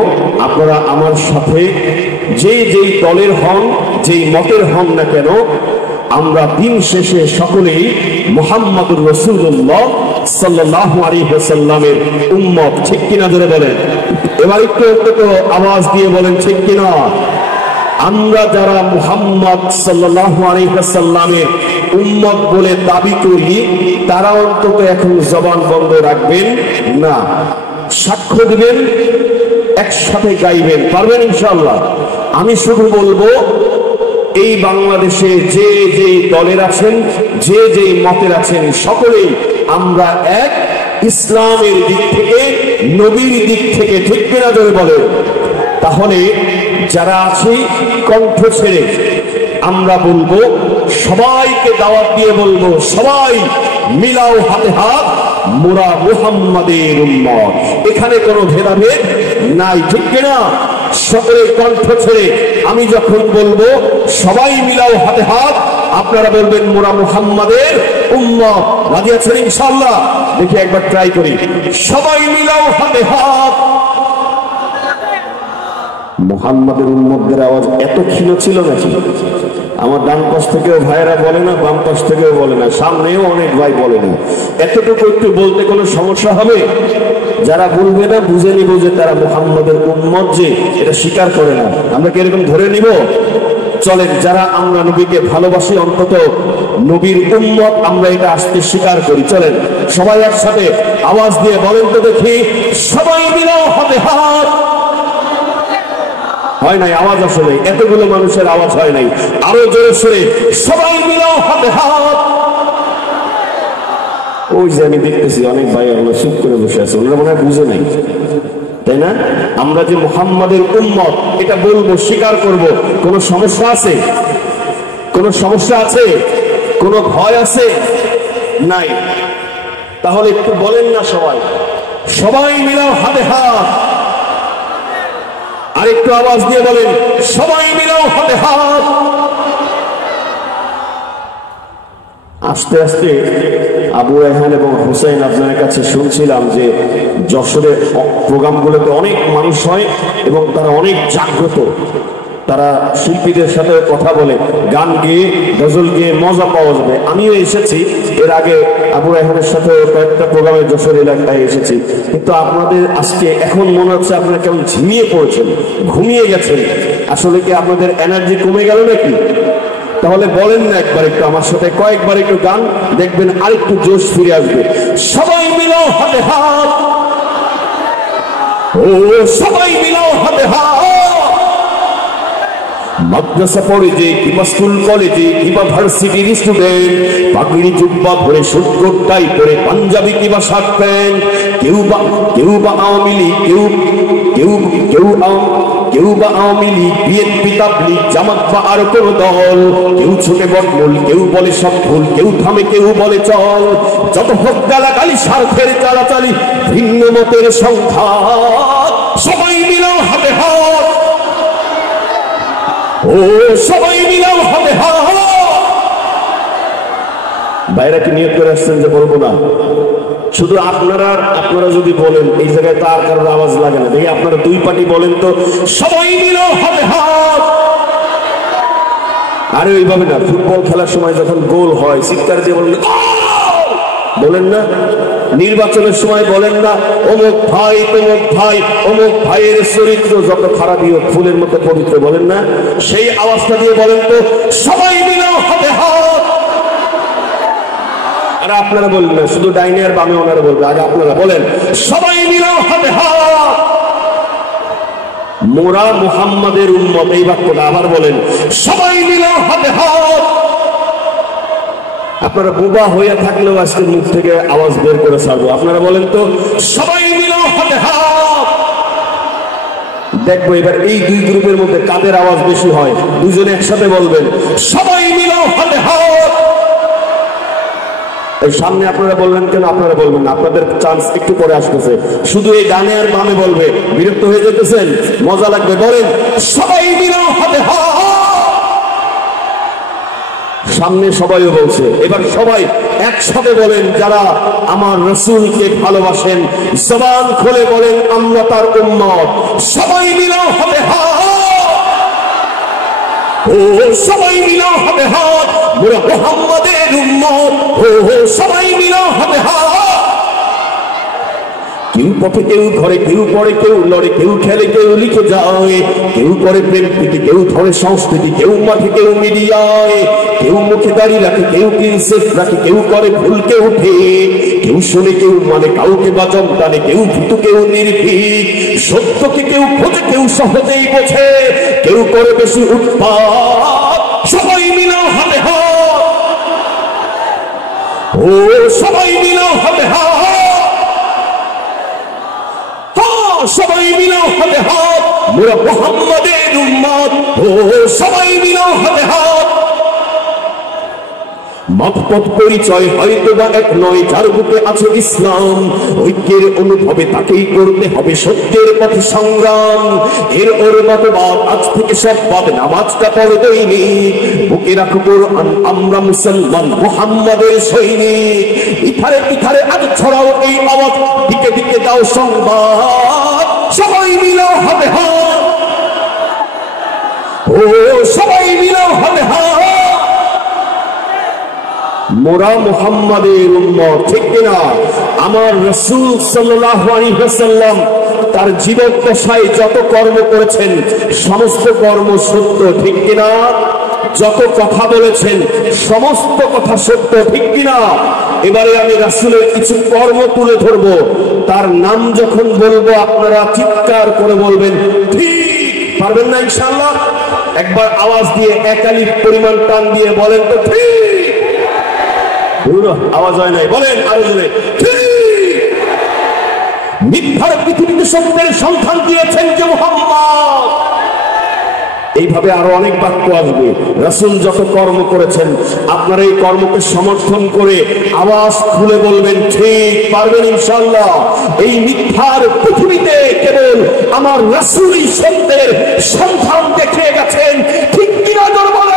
আপনারা আমার সাথে যেই দলের হন, যেই মতের হন না কেন, আমরা দিন শেষে সকলেই মুহাম্মদুর রাসূলুল্লাহ সাল্লাল্লাহু আলাইহি ওয়াসাল্লামের উম্মত, ঠিক কিনা? ধরে বলেন এবার একটু আওয়াজ দিয়ে বলেন, ঠিক কিনা? আমরা যারা মুহাম্মদ সাল্লাল্লাহু আলাইহি ওয়াসাল্লামের উম্মত বলে দাবি করি, তারা অন্তত এখন জবান বন্ধ রাখবেন না। সাক্ষ্য দিবেন, একসাথে গাইবেন, পারবেন ইনশাআল্লাহ? আমি শুধু বলবো, এই বাংলাদেশে যে যে দলের আছেন, যে যে মতের আছেন, সকলেই আমরা এক, ইসলামের দিক থেকে, নবীর দিক থেকে, ঠিক কিনা জোরে বলে? তাহলে যারা আছি কণ্ঠ ছেড়ে আমরা বলবো, সবাইকে দাওয়াত দিয়ে বলবো, সবাই মিলাও হাতে হাত, মোরা মুহাম্মাদের উম্মত। এখানে কোনো ভেদাভেদ নাই, ঠিক কিনা? সকলে কণ্ঠ ছেড়ে আমি যখন বলবো সবাই মিলাও হাতে হাত, আপনারা বলবেন মোরা মুহাম্মাদের উম্মত। রাজি আছেন ইনশাআল্লাহ? দেখি একবার ট্রাই করি, সবাই মিলাও হাতে হাত। মুহাম্মাদের উম্মতদের আওয়াজ এত ক্ষীণ ছিল নাকি? আমার ডান পাশ থেকেও ভাইয়েরা বলে না, বাম পাশ থেকেও বলে না, সামনেও অনেক ভাই বলে না। এতটুকু একটু বলতে কোনো সমস্যা হবে? যারা বলবে না বুঝে নিব যে তারা মুহাম্মাদের উম্মত, যে এটা স্বীকার করে না। আমরা কি এরকম ধরে নিব? চলেন, যারা আমরা নবীকে ভালোবাসি, অন্তত নবীর উম্মত, আমরা এটা আসতে স্বীকার করি। চলেন সবাই একসাথে আওয়াজ দিয়ে বলেন তো দেখি, সবাই মিলাও হাতে হাত। হয় নাই আওয়াজ, আসলে এতগুলো মানুষের আওয়াজ হয় নাই, আরো জোরে সরে সবাই মিলাও হাতে হাত। ওই যে আমি দেখতেছি অনেক ভাই আমরা চুপ করে বসে আছে, ওনারা মনে হয় বুঝে নাই, তাই না? আমরা যে মুহাম্মাদের উম্মত এটা বলবো, স্বীকার করব, কোনো সমস্যা আছে? কোনো সমস্যা আছে? কোনো ভয় আছে? নাই। তাহলে একটু বলেন না সবাই, সবাই মিলাও হাতে হাত। আর একটু আওয়াজ দিয়ে বলেন, সবাই মিলাও হাতে হাত। আস্তে আস্তে আবু রায়হান এবং হুসাইন আপনার কাছে শুনছিলাম যে যশোরের প্রোগ্রামগুলোতে অনেক মানুষ হয় এবং তারা অনেক জাগ্রত, তারা শিল্পীদের সাথে কথা বলে, গান গেয়ে, গজল গেয়ে মজা পাওয়া যাবে। আমিও এসেছি এর আগে, আবু রায়হানের সাথে কয়েকটা প্রোগ্রামে যশোর এলাকায় এসেছি, কিন্তু আপনাদের আজকে এখন মনে হচ্ছে আপনারা কেমন ঝিমিয়ে পড়েছেন, ঘুমিয়ে গেছেন। আসলে কি আপনাদের এনার্জি কমে গেল নাকি? তাহলে বলেন না একবার একটু আমার সাথে, কয়েকবার একটু গান, দেখবেন আরেকটু জোশ ফিরে আসবে। সবাই মিলাও হাতে হাত, ও সবাই মিলাও হাতে হাত। মাদ্রাসা পড়ে যে কিংবা স্কুল কলেজে কিংবা ভার্সিটির স্টুডেন্ট, পাগড়ি জুব্বা পরে সুটকোট টাই পরে পাঞ্জাবি কিংবা শার্ট প্যান্ট, কেউ বা আওয়ামী লীগ, কেউ বা আওয়ামী লীগ, বিএনপি, তাবলীগ, জামাত বা আর কোন দল, কেউ ছোটে বটমূল, কেউ বলে সব ভুল, কেউ থামে, কেউ বলে চল। যত হোক গালাগালি, স্বার্থের চালাচালি, ভিন্ন মতের সংখ্যা, সবাই মিলাও হাতে হাত, ও সবাই মিলাও হাতে হাত। বাইরে কি নিয়ত করে আসছেন যে বলবো না? শুধু আপনারা যদি বলেন, এই জায়গায় তো আর কারোর আওয়াজ লাগে না। দেখি আপনারা দুই পার্টি বলেন তো, সবাই মিলাও হাতে হাত। আরে ওইভাবে না, ফুটবল খেলার সময় যখন গোল হয় চিৎকার দিয়ে বলেন না, নির্বাচনের সময় বলেন না, অমুক ভাই তমুক ভাই, অমুক ভাইয়ের চরিত্র যত খারাপই হোক ফুলের মতো পবিত্র, বলেন না? সেই আওয়াজটা দিয়ে বলেন তো, সবাই মিলাও হাতে হাত। আর আপনারা বলবেন না, শুধু ডাইনে আর বামে ওনারা বলবে, আগে আপনারা বলেন, সবাই মিলাও হাতে হাত। মোরা মুহাম্মাদের উম্মত, এই বাক্যটা আবার বলেন, সবাই মিলাও হাতে হাত। আপনারা বোবা হয়ে থাকলেও আজকে মুখ থেকে আওয়াজ বের করে ছাড়বো। আপনারা বলেন তো, সবাই মিলাও হাতে হাত। দেখবো এবার এই দুই গ্রুপের মধ্যে কাদের আওয়াজ বেশি হয়, দুজনে একসাথে বলবেন, সবাই মিলাও হাতে হাত। এই সামনে আপনারা বললেন কেন? আপনারা বলবেন না, আপনাদের চান্স একটু পরে আসতেছে। শুধু এই ডানে আর বামে বলবে, বিরক্ত হয়ে যেতেছেন? মজা লাগবে, বলেন, সবাই মিলাও হাতে হাত। সামনে সবাইও বলছে, এবার সবাই একসাথে বলেন, যারা আমার রাসূলকে ভালোবাসেন, জবান খুলে বলেন, আমরা তার উম্মত। সবাই মিলাও হাতে হাত, ও সবাই মিলাও হাতে হাত, মোরা মুহাম্মাদের উম্মত, ও সবাই মিলাও হাতে হাত। কেউ পথে, কেউ ঘরে, কেউ পড়ে, কেউ লড়ে, কেউ খেলে, কেউ লিখে যায়, কেউ করে প্রেম প্রীতি, কেউ ধরে সংস্কৃতি, কেউ মাঠে, কেউ মিডিয়ায়, কেউ মুখে দাঁড়িয়ে রাখে, কেউ প্রিন্সেস রাখে, কেউ করে ভুলকে উঠে, কেউ শোনে, কেউ মানে, কাউকে বাজম টানে, কেউ ভীতু, কেউ নির্ভীক, সত্যকে কেউ খোঁজে, কেউ সহজেই বোঝে, কেউ করে বেশি উৎপাত। সবাই মিলাও হাতে হাত, ও সবাই মিলাও হাতে হাত, সবাই মিলাও হাতে হাত, মোরা মুহাম্মাদের উম্মত, ও সবাই মিলাও হাতে হাত। মতপথ পরিচয় হয়তো বা এক নয়, যার বুকে আছে ইসলাম, ঐক্যের অনুভবে তাকেই করতে হবে সত্যের পথে সংগ্রাম। এর ওর মতবাদ আজ থেকে সব বাদ, নামাজটা পড়ে দৈনিক, বুকে রাখো কোরআন, আমরা মুসলমান মুহাম্মাদের সৈনিক। ইথারে পিথারে আজ ছড়াও এই আওয়াজ, দিকে দিকে দাও সংবাদ, সবাই মিলাও হাতে হাত, ও সবাই মিলাও হাতে হাত। মোরা মুহাম্মাদের উম্মত, ঠিক কিনা? আমার রাসূল সাল্লাল্লাহু আলাইহি ওয়াসাল্লাম তার জীবন দশায় যত কর্ম করেছেন সমস্ত কর্ম সত্য, ঠিক কিনা? যত কথা বলেছেন সমস্ত কথা সত্য, ঠিক কিনা? এবারে আমি রাসূলের কিছু কর্ম তুলে ধরবো, তার নাম যখন বলবো আপনারা চিৎকার করে বলবেন ঠিক। পারবেন না ইনশাআল্লাহ? একবার আওয়াজ দিয়ে একালির পরিমাণ টান দিয়ে বলেন তো ঠিক। আওয়াজ হয় নাই, বলেন আরো জোরে ঠিক। মিথ্যার পৃথিবীতে সত্যের সন্ধান দিয়েছেন যে মুহাম্মদ। এইভাবে আরো অনেক বাক্য আসবে। রাসূল যত কর্ম করেছেন আপনারা এই কর্মকে সমর্থন করে আওয়াজ খুলে বলবেন ঠিক। পারবেন ইনশাআল্লাহ? এই মিথ্যার পৃথিবীতে কেবল আমার রাসূলই সত্যের সন্ধান দেখিয়ে গেছেন, ঠিক কিনা জোরে বলে।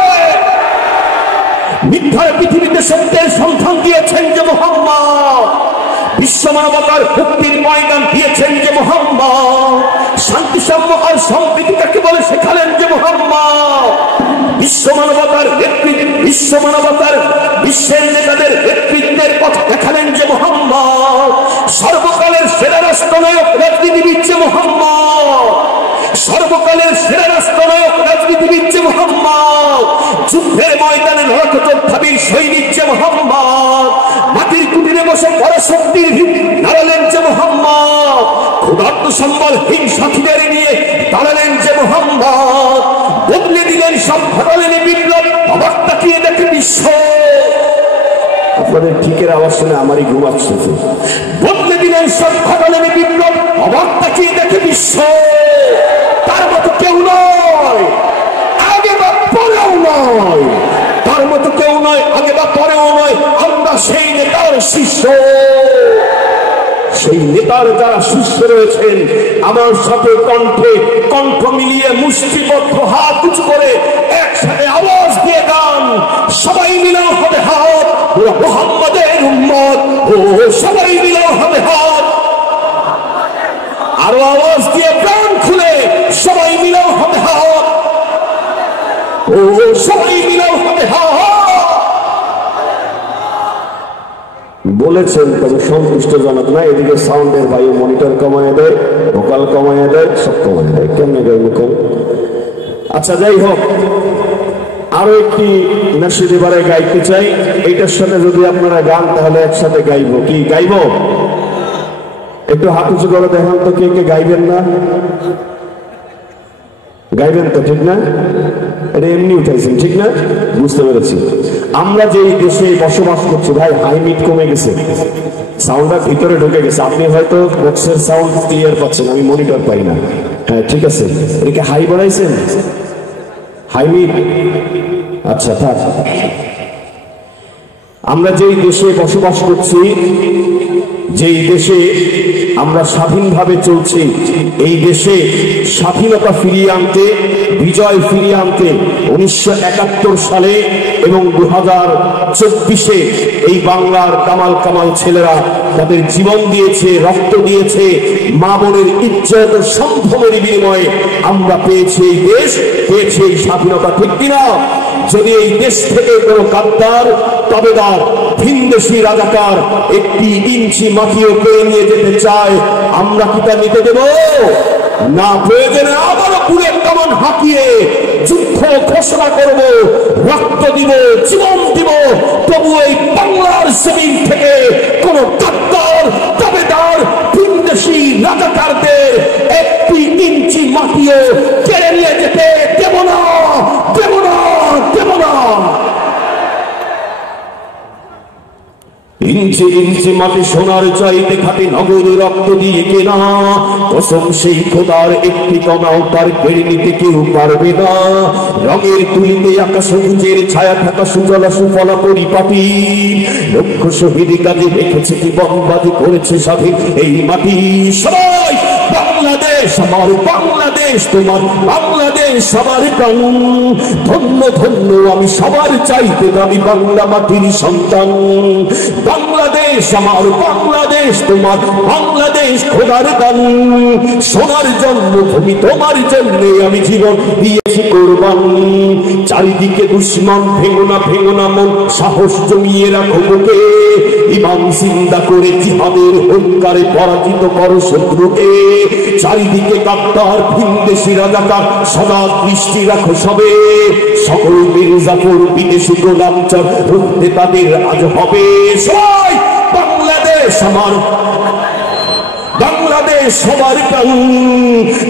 মিথ্যার পৃথিবীতে সত্যের সন্ধান দিয়েছেন যে মুহাম্মদ, বিশ্ব মানবতার মুক্তির ময়দান দিয়েছেন যে মুহাম্মদ, শান্তি সাম্য আর সম্প্রীতি কাকে বলে শেখালেন যে মুহাম্মদ, বিশ্ব মানবতার বিশ্বের নেতাদের নেতৃত্বের পথ দেখালেন যে মুহাম্মদ, সর্বকালের সেরা রাষ্ট্রনায়ক রাজনীতিবিদ যে মুহাম্মদ, সর্বকালের সেরা রাষ্ট্রনায়ক রাজনীতিবিদ যে মুহাম্মদ, যুদ্ধের ময়দানে নরকযোদ্ধাবীর সৈনিক যে মুহাম্মদ, মাটির কুটিরে বসে পরাশক্তির ভিত নাড়ালেন যে মুহাম্মদ, ক্ষুধার্ত সম্বলহীন সাথীদের নিয়ে দাঁড়ালেন যে মুহাম্মদ, বদলে দিলেন সব ঘটালেন বিপ্লব, অবাক তাকিয়ে দেখে বিশ্ব। আপনাদের ঠিকের আওয়াজ শুনে আমারই ঘুমাচ্ছে। বদলে দিলেন সব ঘটালেন বিপ্লব, অবাক তাকিয়ে দেখে বিশ্ব। তার মতো কেউ নয়, আগে বা পরেও নয়, তার মতো কেউ নয়, আগে বা পরেও নয়। আমরা সেই নেতার শিষ্য, সেই নেতার যারা শিষ্য রয়েছেন আমার সাথে কণ্ঠে কণ্ঠ মিলিয়ে মুষ্টিবদ্ধ হাত উঁচু করে একসাথে আওয়াজ দিয়ে গান, সবাই মিলাও হবে হাত, ওরা মুহাম্মাদের উম্মত, ও সবাই মিলাও হবে হাত। আরো আওয়াজ দিয়ে প্রাণ খুলে সবাই মিলাও হবে হাত, ও সবাই মিলাও হবে হাত। বলেছেন তবে সন্তুষ্টজনক না। এদিকে সাউন্ডের বায়ু মনিটর কমায় দেয়, ভোকাল কমায় দেয়, সব কমায় দেয়, কেমনে গাইব কম। আচ্ছা যাই হোক, আরো একটি নাশিদ এবারে গাইতে চাই। এইটার সাথে যদি আপনারা গান তাহলে একসাথে গাইব। কি গাইব? একটু হাত উঁচু করে দেখান তো, কে কে গাইবেন না? গাইবেন তো, ঠিক না? এটা এমনি উঠাইছেন, ঠিক না? বুঝতে পেরেছি। আমরা যে দেশে বসবাস করছি ভাই, হাই মিট কমে গেছে, সাউন্ডটা ভিতরে ঢুকে গেছে। আপনি হয়তো বক্সের সাউন্ড ক্লিয়ার পাচ্ছেন, আমি মনিটর পাই না। হ্যাঁ ঠিক আছে, এটাকে হাই বাড়াইছেন, হাই মিট। আচ্ছা থাক। আমরা যেই দেশে বসবাস করছি, যেই দেশে আমরা স্বাধীনভাবে চলছি, এই দেশে স্বাধীনতা ফিরিয়ে আনতে, বিজয় ফিরিয়ে আনতে 1971 সালে এবং 2024-এ এই বাংলার কামাল কামাল ছেলেরা তাদের জীবন দিয়েছে, রক্ত দিয়েছে, মা বোনের ইজ্জত সম্ভ্রমের বিনিময়ে আমরা পেয়েছি এই দেশ, পেয়েছি এই স্বাধীনতা, ঠিক কিনা? যদি এই দেশ থেকে কোনো গাদ্দার তাবেদার ভিনদেশি রাজাকার 1 ইঞ্চি মাটিও পেয়ে নিয়ে যেতে চায়, আমরা কি তা নিতে দেব না? প্রয়োজনে আবারও পুরের কামান হাঁকিয়ে যুদ্ধ ঘোষণা করব, রক্ত দিব, জীবন দিব, তবু এই বাংলার জমিন থেকে কোন গাদ্দার তাবেদার ভিনদেশি রাজাকারদের 1 ইঞ্চি মাটিও কেড়ে নিয়ে যেতে দেব না, দেব না, দেব না। ইঞ্চি ইঞ্চি মাটি সোনার চাইতে খাটি নগদ রক্ত দিয়ে কেনা, কসম সেই খোদার একটি কণাও তার কেড়ে নিতে কেউ পারবে না। রঙের তুলিতে আকাশ সবুজের ছায়া থাকা সুজলা সুফলা পরিপাটি, লক্ষ শহীদ কাজে রেখেছে কি বনবাদী করেছে স্বাধীন এই মাটি। সবাই বাংলাদেশ আমার, বাংলাদেশ তোমার, বাংলাদেশ সবার প্রাণ। ধন্য ধন্য আমি সবার চাইতে দামি বাংলা মাটির সন্তান। বাংলাদেশ আমার, বাংলাদেশ তোমার, বাংলাদেশ খোদার দান। সোনার জন্মভূমি তোমার জন্যে আমি জীবন দিয়েছি কোরবান। চারিদিকে দুশ্মন, ভেঙো না ভেঙো না মন, সাহস জমিয়ে রাখো বুকে। ইমান জিন্দা করে জিহাদের হুঙ্কারে পরাজিত করো শত্রুকে। চারিদিকে গাদ্দার ভিনদেশি রাজাকার, সদা দৃষ্টি রাখো সবে। সকল মির্জাপুর বিদেশি গোলামচার রুখতে তাদের আজ হবে। সবাই বাংলাদেশ আমার, বাংলাদেশ সবার প্রাণ।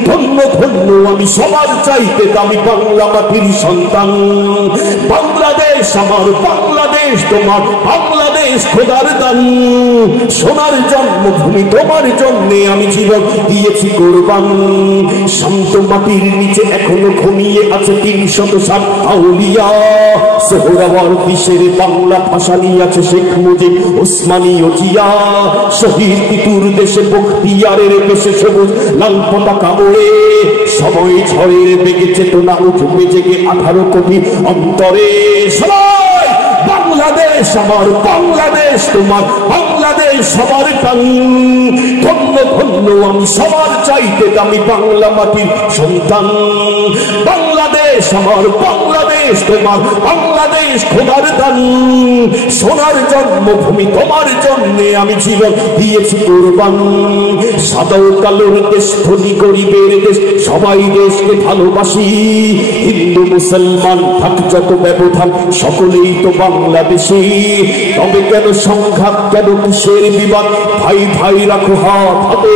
ধন্য ধন্য আমি সবার চাইতে দামি বাংলা মাটির সন্তান। বাংলাদেশ আমার, বাংলাদেশ তোমার, বাংলাদেশ খোদার দান। সোনার জন্মভূমি তোমার জন্যে আমি জীবন দিয়েছি কোরবান। শান্ত মাটির নিচে এখনো ঘুমিয়ে আছে 360 আউলিয়া। সোহরাওয়ার দেশের বাংলা ভাষা নিয়ে আছে শেখ মুজিব, ওসমানী ও জিয়া। শহীদ তিতুর দেশে বখতিয়ারের দেশে সবুজ লাল পতাকা ওড়ে। সময় ঝড়ের বেগে চেতনা উঠবে জেগে 18 কোটি অন্তরে। সবাই বাংলাদেশ আমার, বাংলাদেশ তোমার, বাংলাদেশ সবার প্রাণ। ধন্য ধন্য আমি সবার চাইতে দামি বাংলা মাটির সন্তান। বাংলাদেশ আমার, বাংলাদেশ তোমার, বাংলাদেশ খোদার দান। সোনার জন্মভূমি তোমার জন্যে আমি জীবন দিয়েছি কোরবান। সাদা ও কালোর দেশ, ধনী গরিবের দেশ, সবাই দেশকে ভালোবাসি। হিন্দু মুসলমান থাক যত ব্যবধান, সকলেই তো বাংলাদেশি। তবে কেন সংঘাত, কেন কিসের বিবাদ? ভাই ভাই রাখো হাত হাতে।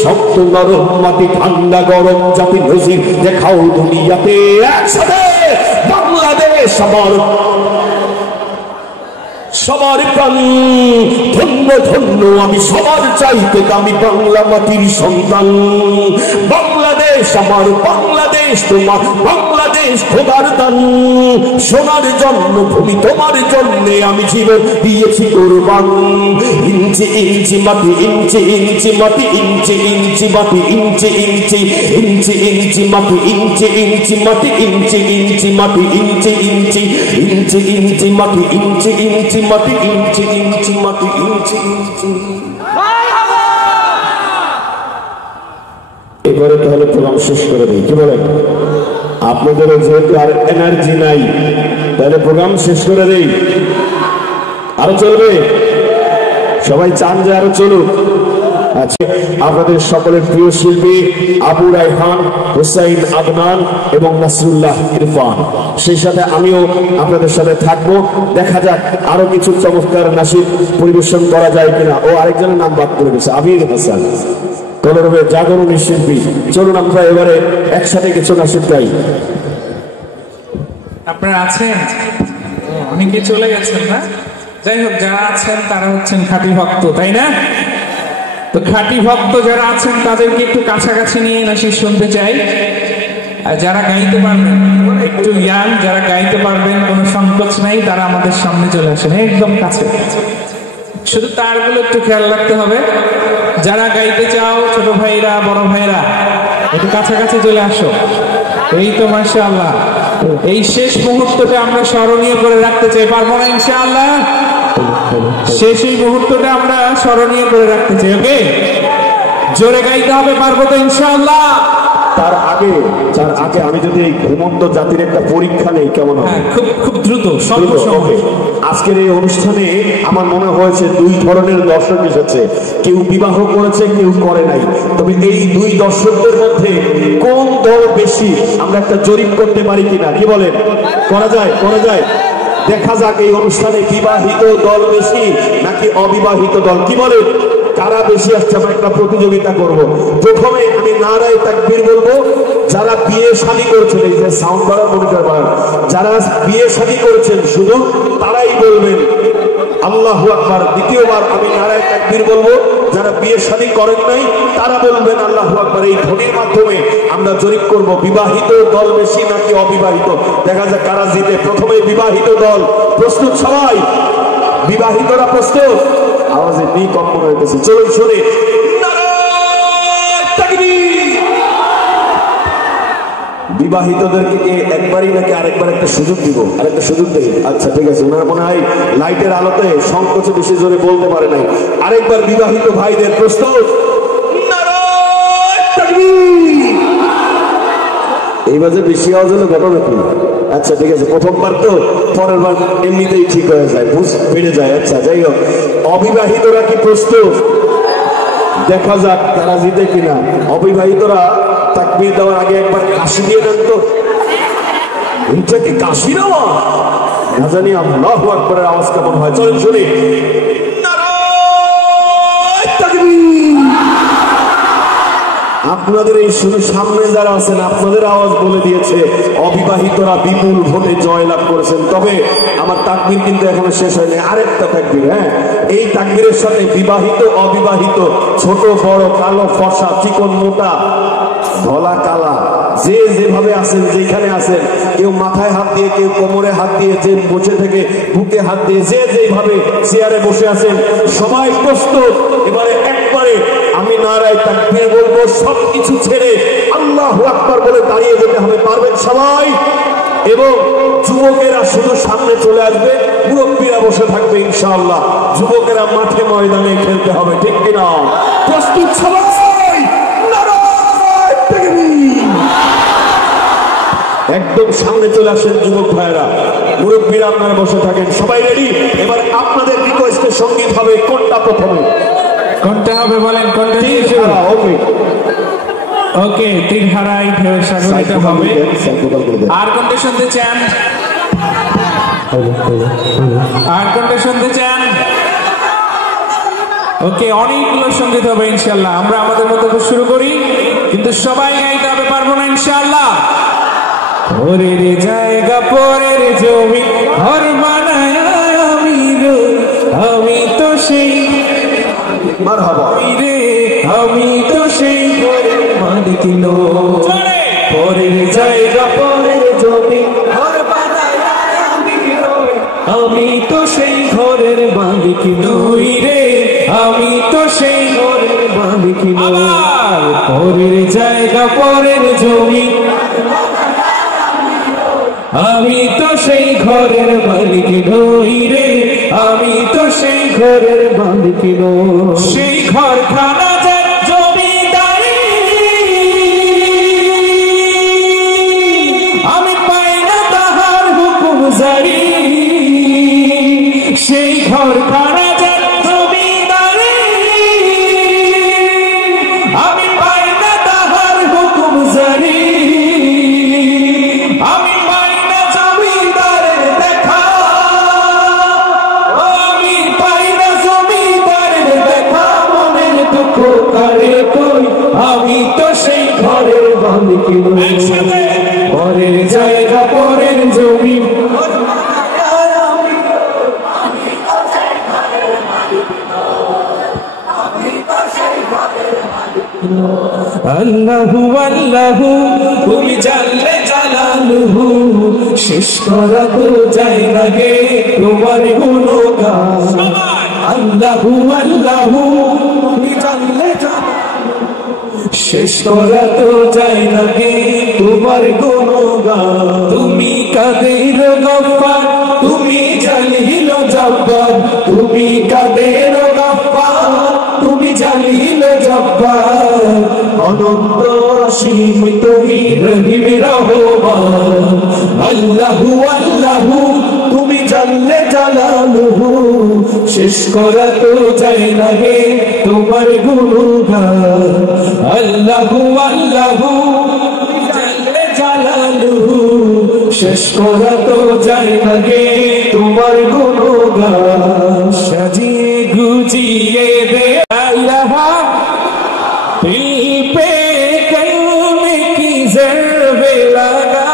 শক্ত নরম মাটি, ঠান্ডা গরম জাতি নজির দেখাও দুনিয়াতে। একসাথে বাংলাদেশ আমার, সবার প্রাণ। ধন্য ধন্য আমি সবার চাইতে দামি বাংলা মাটির সন্তান। বাংলাদেশ আমার, বাংলাদেশ তোমার, বাংলাদেশ খোদার দান। সোনার জন্মভূমি তোমার জন্যে আমি জীবন দিয়েছি কোরবান। ইঞ্চি ইঞ্চি মাটি, ইঞ্চি ইঞ্চি মাটি, ইঞ্চি ইঞ্চি মাটি, ইঞ্চি ইঞ্চি, ইঞ্চি ইঞ্চি মাটি, ইঞ্চি ইঞ্চি মাটি, ইঞ্চি ইঞ্চি মাটি, ইঞ্চি ইঞ্চি, ইঞ্চি ইঞ্চি মাটি, ইঞ্চি ইঞ্চি মাটি, ইঞ্চি ইঞ্চি মাটি, ইঞ্চি ইঞ্চি। এবারে তাহলে প্রোগ্রাম শেষ করে দিই, কি বলেন? আপনাদেরও যেহেতু আর এনার্জি নাই, তাহলে প্রোগ্রাম শেষ করে দিই। আরো চলবে? সবাই চান যে আরো চলুক? আচ্ছা, আপনাদের সকলের প্রিয় শিল্পী আবু রায়হান, হুসাইন আদনান এবং নাসরুল্লাহ ইরফান, সেই সাথে আমিও আপনাদের সাথে থাকবো। দেখা যাক আরো কিছু চমৎকার নাশিদ পরিবেশন করা যায় কিনা। ও আরেকজনের নাম বাদ করে দিচ্ছে, আবির হাসান, কলরবের জাগরণী শিল্পী। চলুন আমরা এবারে একসাথে কিছু নাশিদ গাই। আপনারা আছেন? অনেকে চলে গেছেন না? যাই হোক, যারা আছেন তারা হচ্ছেন খাঁটি ভক্ত, তাই না? তো খাঁটি ভক্ত যারা আছেন তাদেরকে একটু কাছাকাছি নিয়ে নাশিদ শুনতে চাই। আর যারা গাইতে পারবেন, একটু ইয়াং যারা গাইতে পারবেন, কোনো সংকোচ নাই, তারা আমাদের সামনে চলে আসেন, একদম কাছে। শুধু তারগুলো একটু খেয়াল রাখতে হবে। যারা গাইতে চাও, ছোট ভাইরা বড় ভাইরা, একটু কাছাকাছি চলে আসো। এই তো মাশাআল্লাহ, এই শেষ মুহূর্তটা আমরা স্মরণীয় করে রাখতে চাই, পারবো না ইনশাআল্লাহ? শেষ এই মুহূর্তটা আমরা স্মরণীয় করে রাখতে চাই। ওকে, জোরে গাইতে হবে, পারবো তো ইনশাআল্লাহ? তার আগে আমি যদি এই ঘুমন্ত জাতির একটা পরীক্ষা নেই কেমন হবে? খুব দ্রুত স্বল্প সময়ে। আজকের এই অনুষ্ঠানে আমার মনে হয়েছে দুই ধরনের দর্শক এসেছে, কেউ বিবাহ করেছে, কেউ করে নাই। তবে এই দুই দর্শকদের মধ্যে কোন দল বেশি আমরা একটা জরিপ করতে পারি কিনা, কি বলেন? করা যায়। দেখা যাক এই অনুষ্ঠানে বিবাহিত দল বেশি নাকি অবিবাহিত দল, কি বলেন? কারা বেশি আসছে আমরা একটা প্রতিযোগিতা করব। প্রথমে আমি নারায়ে তাকবীর বলবো, যারা বিয়ে শাদী করেছেন, এই যে সাউন্ড বাড়ার মনিটর বাড়ান, যারা বিয়ে শাদী করেছেন শুধু তারাই বলবেন আল্লাহু আকবার। দ্বিতীয়বার আমি নারায়ে তাকবীর বলবো, যারা বিয়ে শাদী করেন নাই তারা বলবেন আল্লাহু আকবার। এই ধ্বনির মাধ্যমে আমরা জরিপ করব বিবাহিত দল বেশি নাকি অবিবাহিত। দেখা যাক কারা জিতে। প্রথমে বিবাহিত দল, প্রস্তুত সবাই? বিবাহিতরা প্রস্তুত? আওয়াজে নি কম্পন হইতেছে, চলুন শুনি। বিবাহিতদেরকে একবারই নাকি আরেকবার একটা সুযোগ দিব? আরেকটা সুযোগ দেই। আচ্ছা ঠিক আছে, ওনার মনে হয় লাইটের আলোতে সংকোচে বেশি জোরে বলতে পারে নাই। আরেকবার বিবাহিত ভাইদের প্রস্তুত? এইবার যে বেশি আওয়াজ হলো ঘটনা কি? আচ্ছা ঠিক আছে, প্রথমবার তো, পরের বার এমনিতেই ঠিক হয়ে যায়, বুঝ বেড়ে যায়। আচ্ছা যাই হোক, অবিবাহিতরা কি প্রস্তুত? দেখা যাক তারা জিতে কিনা। অবিবাহিতরা তাকবীর দেওয়ার আগে একবার কাশি দিয়ে দেন তো। এটা কি কাশি দেওয়া? না জানি আল্লাহু আকবারের আওয়াজ কেমন হয়, চলেন শুনি। আপনাদের এই শুধু সামনে যারা আছেন আপনাদের আওয়াজ বলে দিয়েছে অবিবাহিতরা বিপুল ভোটে জয়লাভ করেছেন। তবে আমার তাকবীর কিন্তু এখনো শেষ হয়নি, আরেকটা তাকবীর। হ্যাঁ, এই তাকবীরের সাথে বিবাহিত অবিবাহিত, ছোট বড়, কালো ফর্সা, চিকন মোটা, ধলা কালা, যে যেভাবে আছেন, যেখানে আছেন, কেউ মাথায় হাত দিয়ে, কেউ কোমরে হাত দিয়ে, যে বসে থেকে বুকে হাত দিয়ে, যে যেভাবে চেয়ারে বসে আছেন, সবাই প্রস্তুত? এবারে একবারে আমি নারায়ে তাকবীর বলবো, সবকিছু ছেড়ে আল্লাহু আকবার বলে দাঁড়িয়ে যেতে হবে। পারবেন সবাই? এবং যুবকেরা শুধু সামনে চলে আসবে, মুরব্বীরা বসে থাকবে ইনশাআল্লাহ। যুবকেরা মাঠে ময়দানে খেলতে হবে, ঠিক কিনা? প্রস্তুত সবাই? একদম সামনে চলে আসেন যুবক ভাইরা, মুরব্বীরা আপনারা বসে থাকেন। সবাই রেডি? এবার আপনাদের রিকোয়েস্টে সঙ্গীত হবে। কোনটা প্রথমে? কোনটা হবে বলেন? কোনটা? ওকে ওকে, তীরহারাই ঢেউ সাগরিত হবে। আর কোনটা শুনতে চান? ওকে, অনেকগুলো সঙ্গীত হবে ইনশাআল্লাহ। আমরা আমাদের মতো শুরু করি, কিন্তু সবাই গাইতে হবে, পারবো না ইনশাআল্লাহ। পরের জায়গা পরের জমি ঘর বানায় আমি তো সেই আমি তো সেই ঘরের মালিক নই। পরের জায়গা পরের জমি ঘর বানায় আমি তো সেই ঘরের মালিক নই রে, আমি তো সেই ঘরের মালিক নই। পরের জায়গা পরের জমি আমি তো সেই ঘরের মালিক নই রে, আমি তো সেই ঘরের মালিক নই। সেই ঘর খানা যে জমিদারি আমি পাই না তাহার হুকুম জারি। সেই ঘর খানা যে জমিদারি আমি পাই না তাহার হুকুম জারি। আমি আমি তো সেই ঘরের মালিক নই। পরের জায়গা পরের জমি আল্লাহু আল্লাহু তুমি জানলে জালালুহু, শেষ করা তো যায় না গে তোমার গুণগান। আল্লাহু আল্লাহু তুমি জানলে শেষ করা তো যায় না গে তোমার গুণগান। তুমি কাদের গফফার, তুমি জালিল জব্বার, তুমি কাদের গফফার, তুমি জালিল জব্বার, অনন্ত অসীম তুমি রহিম রহমান আল্লাহু আল্লাহু তুমি জানলে জালালুহু শেষ করা তো যায় না হে তোমার গুণগান আল্লাহু আল্লাহু জানলে জালালুহু শেষ করা তো যায় না হে তোমার গুণগান সাজিয়ে গুজিয়ে দে ইলাহা दिल पे कलम की ज़रबे लगा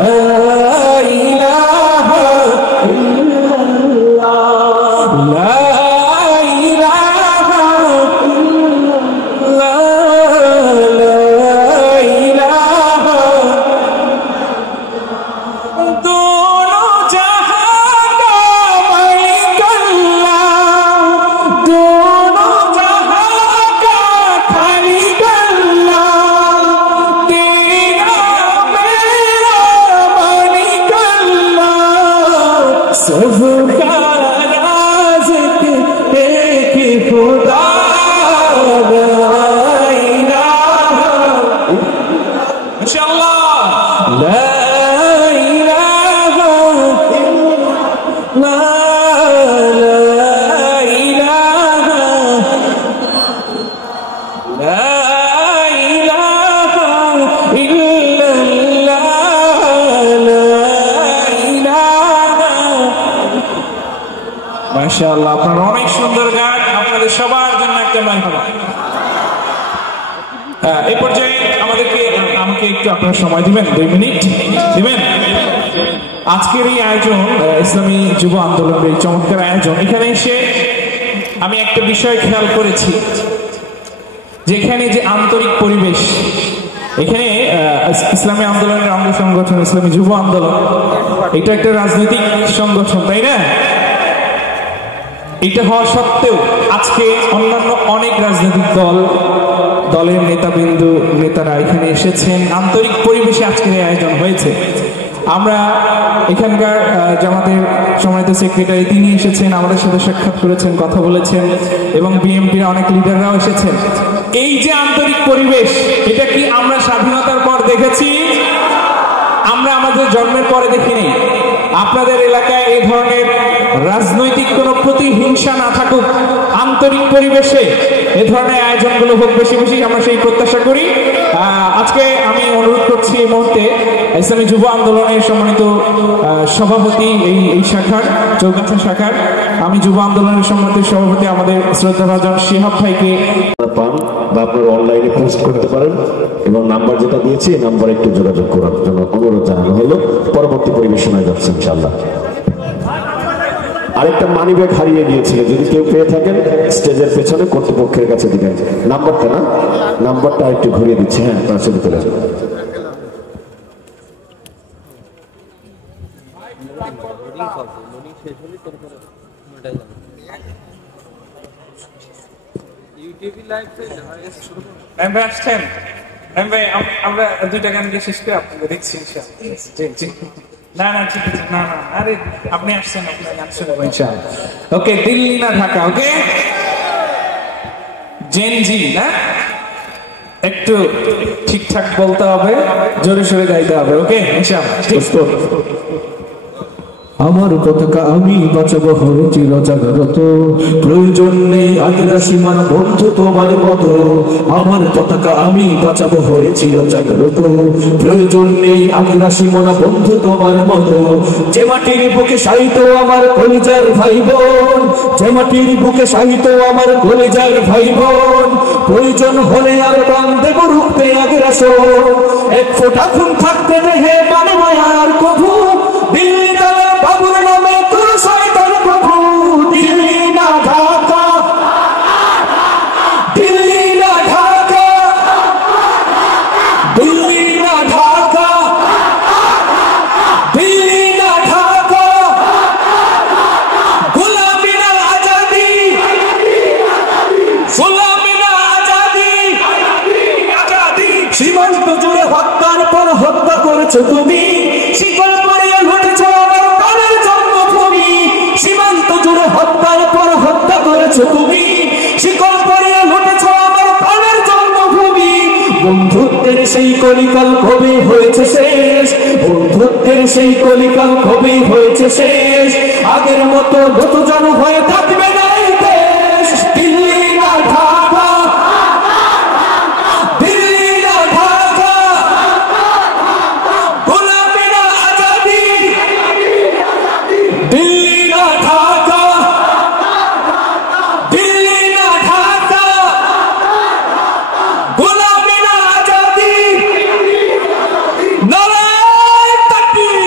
ला इलाहा इल्लल्लाह ला इलाहा इल्लल्लाह ला इलाहा दोनों जहां का मालिक अल्लाह दोनों सबका राज़ एक खुदा ला इलाहा इंशाअल्लाह ला इलाहा মাশাআল্লাহ আপনারা অনেক সুন্দর গান আপনাদের সবার জন্য একটা মারহাবা এই পর্যায়ে আমাকে একটু আপনারা সময় দিবেন 2 মিনিট দিবেন আজকের এই আয়োজন ইসলামী যুব আন্দোলনের এই চমৎকার আয়োজন এখানে এসে আমি একটা বিষয় খেয়াল করেছি যেখানে যে আন্তরিক পরিবেশ এখানে ইসলামী আন্দোলনের অঙ্গ সংগঠন ইসলামী যুব আন্দোলন এটা একটা রাজনৈতিক সংগঠন তাই না এটা হওয়া সত্ত্বেও আজকে অন্যান্য অনেক রাজনৈতিক দলের নেতারা এখানে এসেছেন আন্তরিক পরিবেশে আজকের এই আয়োজন হয়েছে আমরা এখানকার জামাতের সম্মানিত সেক্রেটারি তিনি এসেছেন আমাদের সাথে সাক্ষাৎ করেছেন কথা বলেছেন এবং বিএনপির অনেক লিডাররাও এসেছেন এই যে আন্তরিক পরিবেশ এটা কি আমরা স্বাধীনতার পর দেখেছি আমরা আমাদের জন্মের পরে দেখিনি আপনাদের এলাকায় এই ধরনের রাজনৈতিক কোনো প্রতিহিংসা না থাকুক আন্তরিক পরিবেশে এই ধরনের আয়োজনগুলো হোক বেশি বেশি আমরা সেই প্রত্যাশা করি আজকে আমি অনুরোধ করছি এই মুহূর্তে ইসলামী যুব আন্দোলনের সম্মানিত সভাপতি এই শাখার চৌগাছা শাখার আমি যুব আন্দোলনের সম্মানিত সভাপতি আমাদের শ্রদ্ধাভাজন শিহাব ভাইকে পান বা আপনারা অনলাইনে পোস্ট করতে পারেন এবং নাম্বার যেটা দিয়েছি এই নাম্বারে একটু যোগাযোগ করার জন্য অনুরোধ জানানো হলো পরবর্তী পরিবেশনায় যাচ্ছে ইনশাআল্লাহ আরেকটা মানি ব্যাগ হারিয়ে গিয়েছিল যদি কেউ পেয়ে থাকেন স্টেজের পেছনে কর্তৃপক্ষের কাছে দিবেন নাম্বারটা একটু ঘুরিয়ে দিচ্ছি হ্যাঁ তার সাথে চলে যাবে আমরা 2টা গান দিয়ে শেষ করে আপনাকে দেখছি না ঠিক আছে না আরে আপনি আসছেন আপনার গান শুনবো ইনশাআল্লাহ ওকে দিল্লি না ঢাকা ওকে জেনজি না একটু ঠিকঠাক বলতে হবে জোরে সোরে গাইতে হবে ওকে ইনশাআল্লাহ ঠিক আমার পতাকা আমি বাঁচাবো হয়ে চিরজাগ্রত প্রয়োজন নেই আদিবাসী মান বন্ধু তোমার মতো আমার পতাকা আমি বাঁচাবো হয়ে চিরজাগ্রত প্রয়োজন নেই আদিবাসী মান বন্ধু তোমার মতো যে মাটির বুকে সাহিত্য আমার কলিজার ভাই বোন যে মাটির বুকে সাহিত্য আমার কলিজার ভাই বোন প্রয়োজন হলে আর প্রাণ দেব রূপে আগ্রাসন এক ফোঁটা খুন থাকতে দেহে মানবয়ার কভু দিল্লি দালাল বাবুর নামে তোর শয়তান প্রভু দিল্লি না ঢাকা দিল্লি না ঢাকা দিল্লি না ঢাকা দিল্লি না ঢাকা গোলামি না আজাদি গোলামি না আজাদি সীমান্ত জুড়ে হত্যার পর হত্যা করেছো তুমি শিকল পরিয়ে লুটেছ আমার প্রাণের জন্মভূমি সীমান্ত জুড়ে হত্যার পর হত্যা করেছো তুমি শিকল পরিয়ে লুটেছ আমার প্রাণের জন্মভূমি বন্ধুত্বের সেই কলিকাল কবে হয়েছে শেষ, বন্ধুত্বের সেই কলিকাল কবে হয়েছে শেষ, আগের মতো যত জন হয়ে থাকবে না এই দেশ। দিল্লি না ঢাকা, দিল্লি না ঢাকা, গোলামি না আজাদি, দিল্লি না ঢাকা, দিল্লি না ঢাকা, গোলামি না আজাদি, নারায়ে তাকবীর।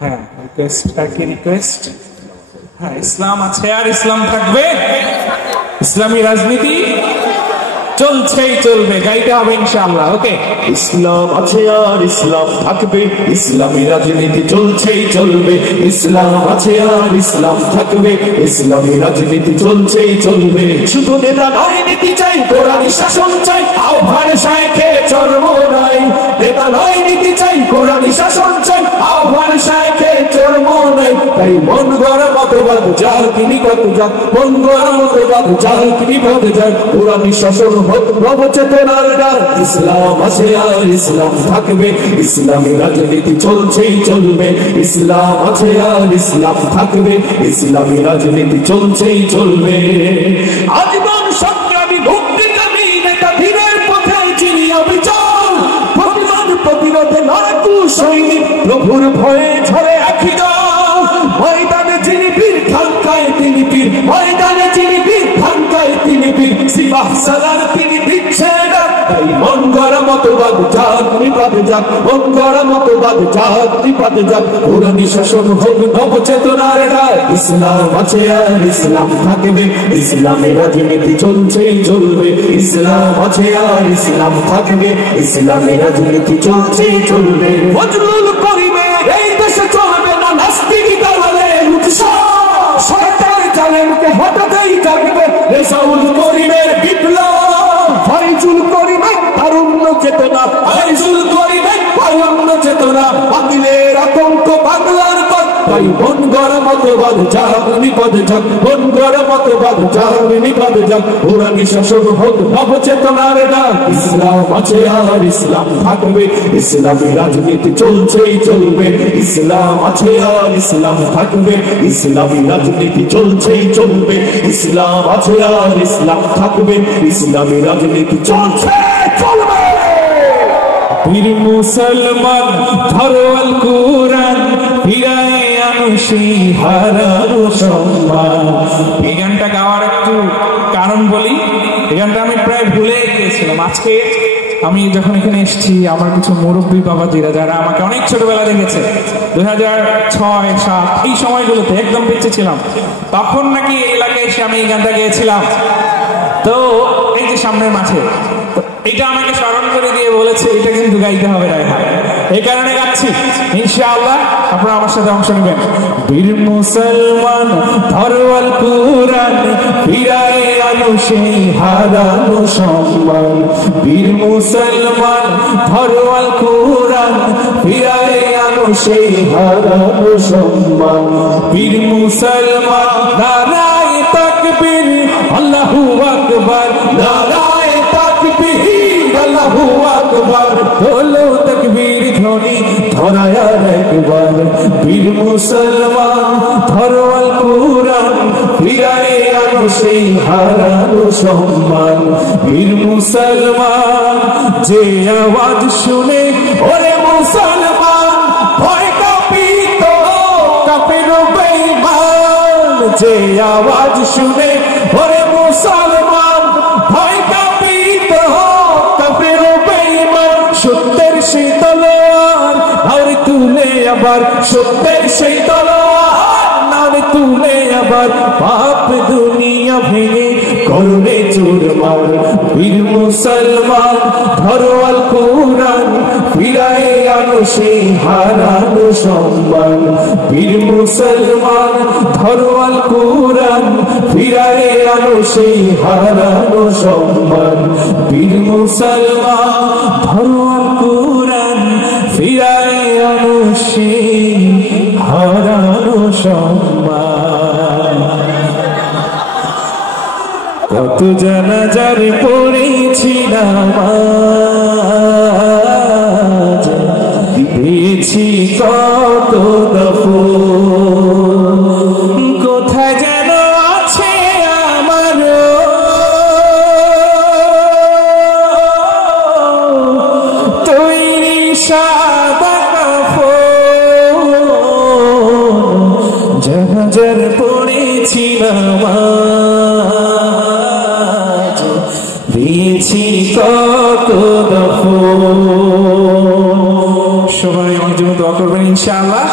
হ্যাঁ, রিকোয়েস্ট, একই রিকোয়েস্ট। হ্যাঁ, ইসলাম আছে আর ইসলাম থাকবে, ইসলামী রাজনীতি চলছেই চলবে, গাইতে হবে ইনশাআল্লাহ। ওকে, ইসলাম আছে আর ইসলাম থাকবে, ইসলামী রাজনীতি চলছেই চলবে, ইসলাম আছে আর ইসলাম থাকবে, ইসলামী রাজনীতি চলছেই চলবে। শুধু নেতা নয়, নীতি চাই, কোরআনী শাসন চাই, আহ্বান শায়েখে চরমোনাই। নেতা নয়, নীতি চাই, কোরআনী শাসন চাই, আহ্বান শায়েখে চরমোনাই। তাই মন গড়া মতবাদ যার তিনি কত যাক, মন গড়া মতবাদ যার তিনি কত যাক, কোরআনী শাসন নবচেতনার ডাক। ইসলাম আছে আর ইসলাম থাকবে, ইসলামী রাজনীতি চলছেই চলবে, ইসলাম আছে আর ইসলাম থাকবে, ইসলামী রাজনীতি চলছেই চলবে। আজীবন সংগ্রামী ভক্তিকামী নেতা ধীরের পথে যিনি অবিচল, প্রতিবাদ প্রতিরোধে লড়াকু সৈনিক, প্রভুর ভয়ে ঝরে আখি জল। ময়দানে যিনি বীর, খানকায় তিনি পীর, ময়দানে যিনি বীর, খানকায় তিনি বীর, সিপাহ সালার তিনি দিচ্ছে না। তাই মন গড়া মতবাদ যাক, নিপাত যাক, মন গড়া মতবাদ যাক, নিপাত যাক, কোরআনী শাসন হোক নবচেতনার ডাক। ইসলাম আছে আর ইসলাম থাকবে, ইসলামী রাজনীতি চলছেই চলবে, ইসলাম আছে আর ইসলাম থাকবে, ইসলামী রাজনীতি চলছেই চলবে। ফজলুল করিমের এই দেশে চলবে না নাস্তিকতা হলে উৎসব, সরকার জালেমকে হঠাতেই জাগবে রেসাউল করিমের বিপ্লব। ফাইজুল করিমের তারুণ্য চেতনা, ফাইজুল করিমের তারুণ্য চেতনা, বাতিলের আতঙ্ক বাংলার পথ। তাই মন গড়া মতবাদ যাক, নিপদ যাক, মন গড়া মতবাদ যাক, নিপদ যাক, কোরআনী শাসন হোক নবচেতনার ডাক। ইসলাম আছে আর ইসলাম থাকবে, ইসলামী রাজনীতি চলছেই চলবে, ইসলাম আছে আর ইসলাম থাকবে, ইসলামী রাজনীতি চলছেই চলবে, ইসলাম আছে আর ইসলাম থাকবে, ইসলামী রাজনীতি চলছে চলবে। বীর মুসলমান ধরো আল কুরআন, ফিরায়ে আনো সেই হারানো সম্মান। এই গানটা গাওয়ার একটু কারণ বলি, এই গানটা আমি প্রায় ভুলে গিয়েছিলাম। আজকে আমি যখন এখানে এসেছি, আমার কিছু মুরব্বী বাবাজিরা যারা আমাকে অনেক ছোটবেলা দেখেছে, 2006-07 এই সময়গুলোতে একদম বেঁচে ছিলাম, তখন নাকি এই এলাকায় এসে আমি এই গানটা গেয়েছিলাম। তো এই যে সামনের মাঠে, এটা আমাকে স্মরণ করে দিয়ে বলেছে এটা কিন্তু গাইতে হবে রায়হান, এই কারণে গাচ্ছি। ইনশাআল্লাহ আপনারা আমার সাথে অংশ নেবেন। বীর মুসলমান ধরো আল কুরআন, ফিরায়ে আনো সেই হারানো সম্মান। বীর মুসলমান ধরো আল কুরআন, ফিরায়ে আনো সেই হারানো সম্মান। বীর মুসলমান নারায়ে তাকবীর, আল্লাহু আকবার, নারায়ে তাকবীর, আল্লাহু আকবার। তোলো তাকবীর ধ্বনি ধরায় একবার। বীর মুসলমান ধরো আল কুরআন, ফিরায়ে আনো সেই হারানো সম্মান। বীর মুসলমান যে আওয়াজ শুনে ওরে মুসলমান ভয় কাঁপিত, কাফের বেঈমান। যে আওয়াজ শুনে ওরে মুসলমান ভয় কাঁপিত, কাফের বেঈমান। সত্যের সেই তলোয়ার নারে তুলে আবার, সত্যের সেই তলোয়ার নারে তুলে আবার, পাপ দুনিয়া ভেঙে করুণে চুরমার। বীর মুসলমান ধরো আল কুরআন, ফিরায়ে আনো সেই হারানো সম্মান। বীর মুসলমান ধরো আল কুরআন, ফিরায়ে আনো সেই হারানো সম্মান। বীর মুসলমান ধরো আল কুরআন, ফিরায়ে আনো সেই হারানো সম্মান। কত কত জানাজার পড়েছিলাম আজ, দিয়েছি কত দাফন, কোথায় যেন আছে আমার তৈরি সাদা কাফন, জানাজার পড়েছিলাম আজ, দিয়েছি কত দাফন। সবাই আমার জন্য দোয়া করবেন ইনশাআল্লাহ।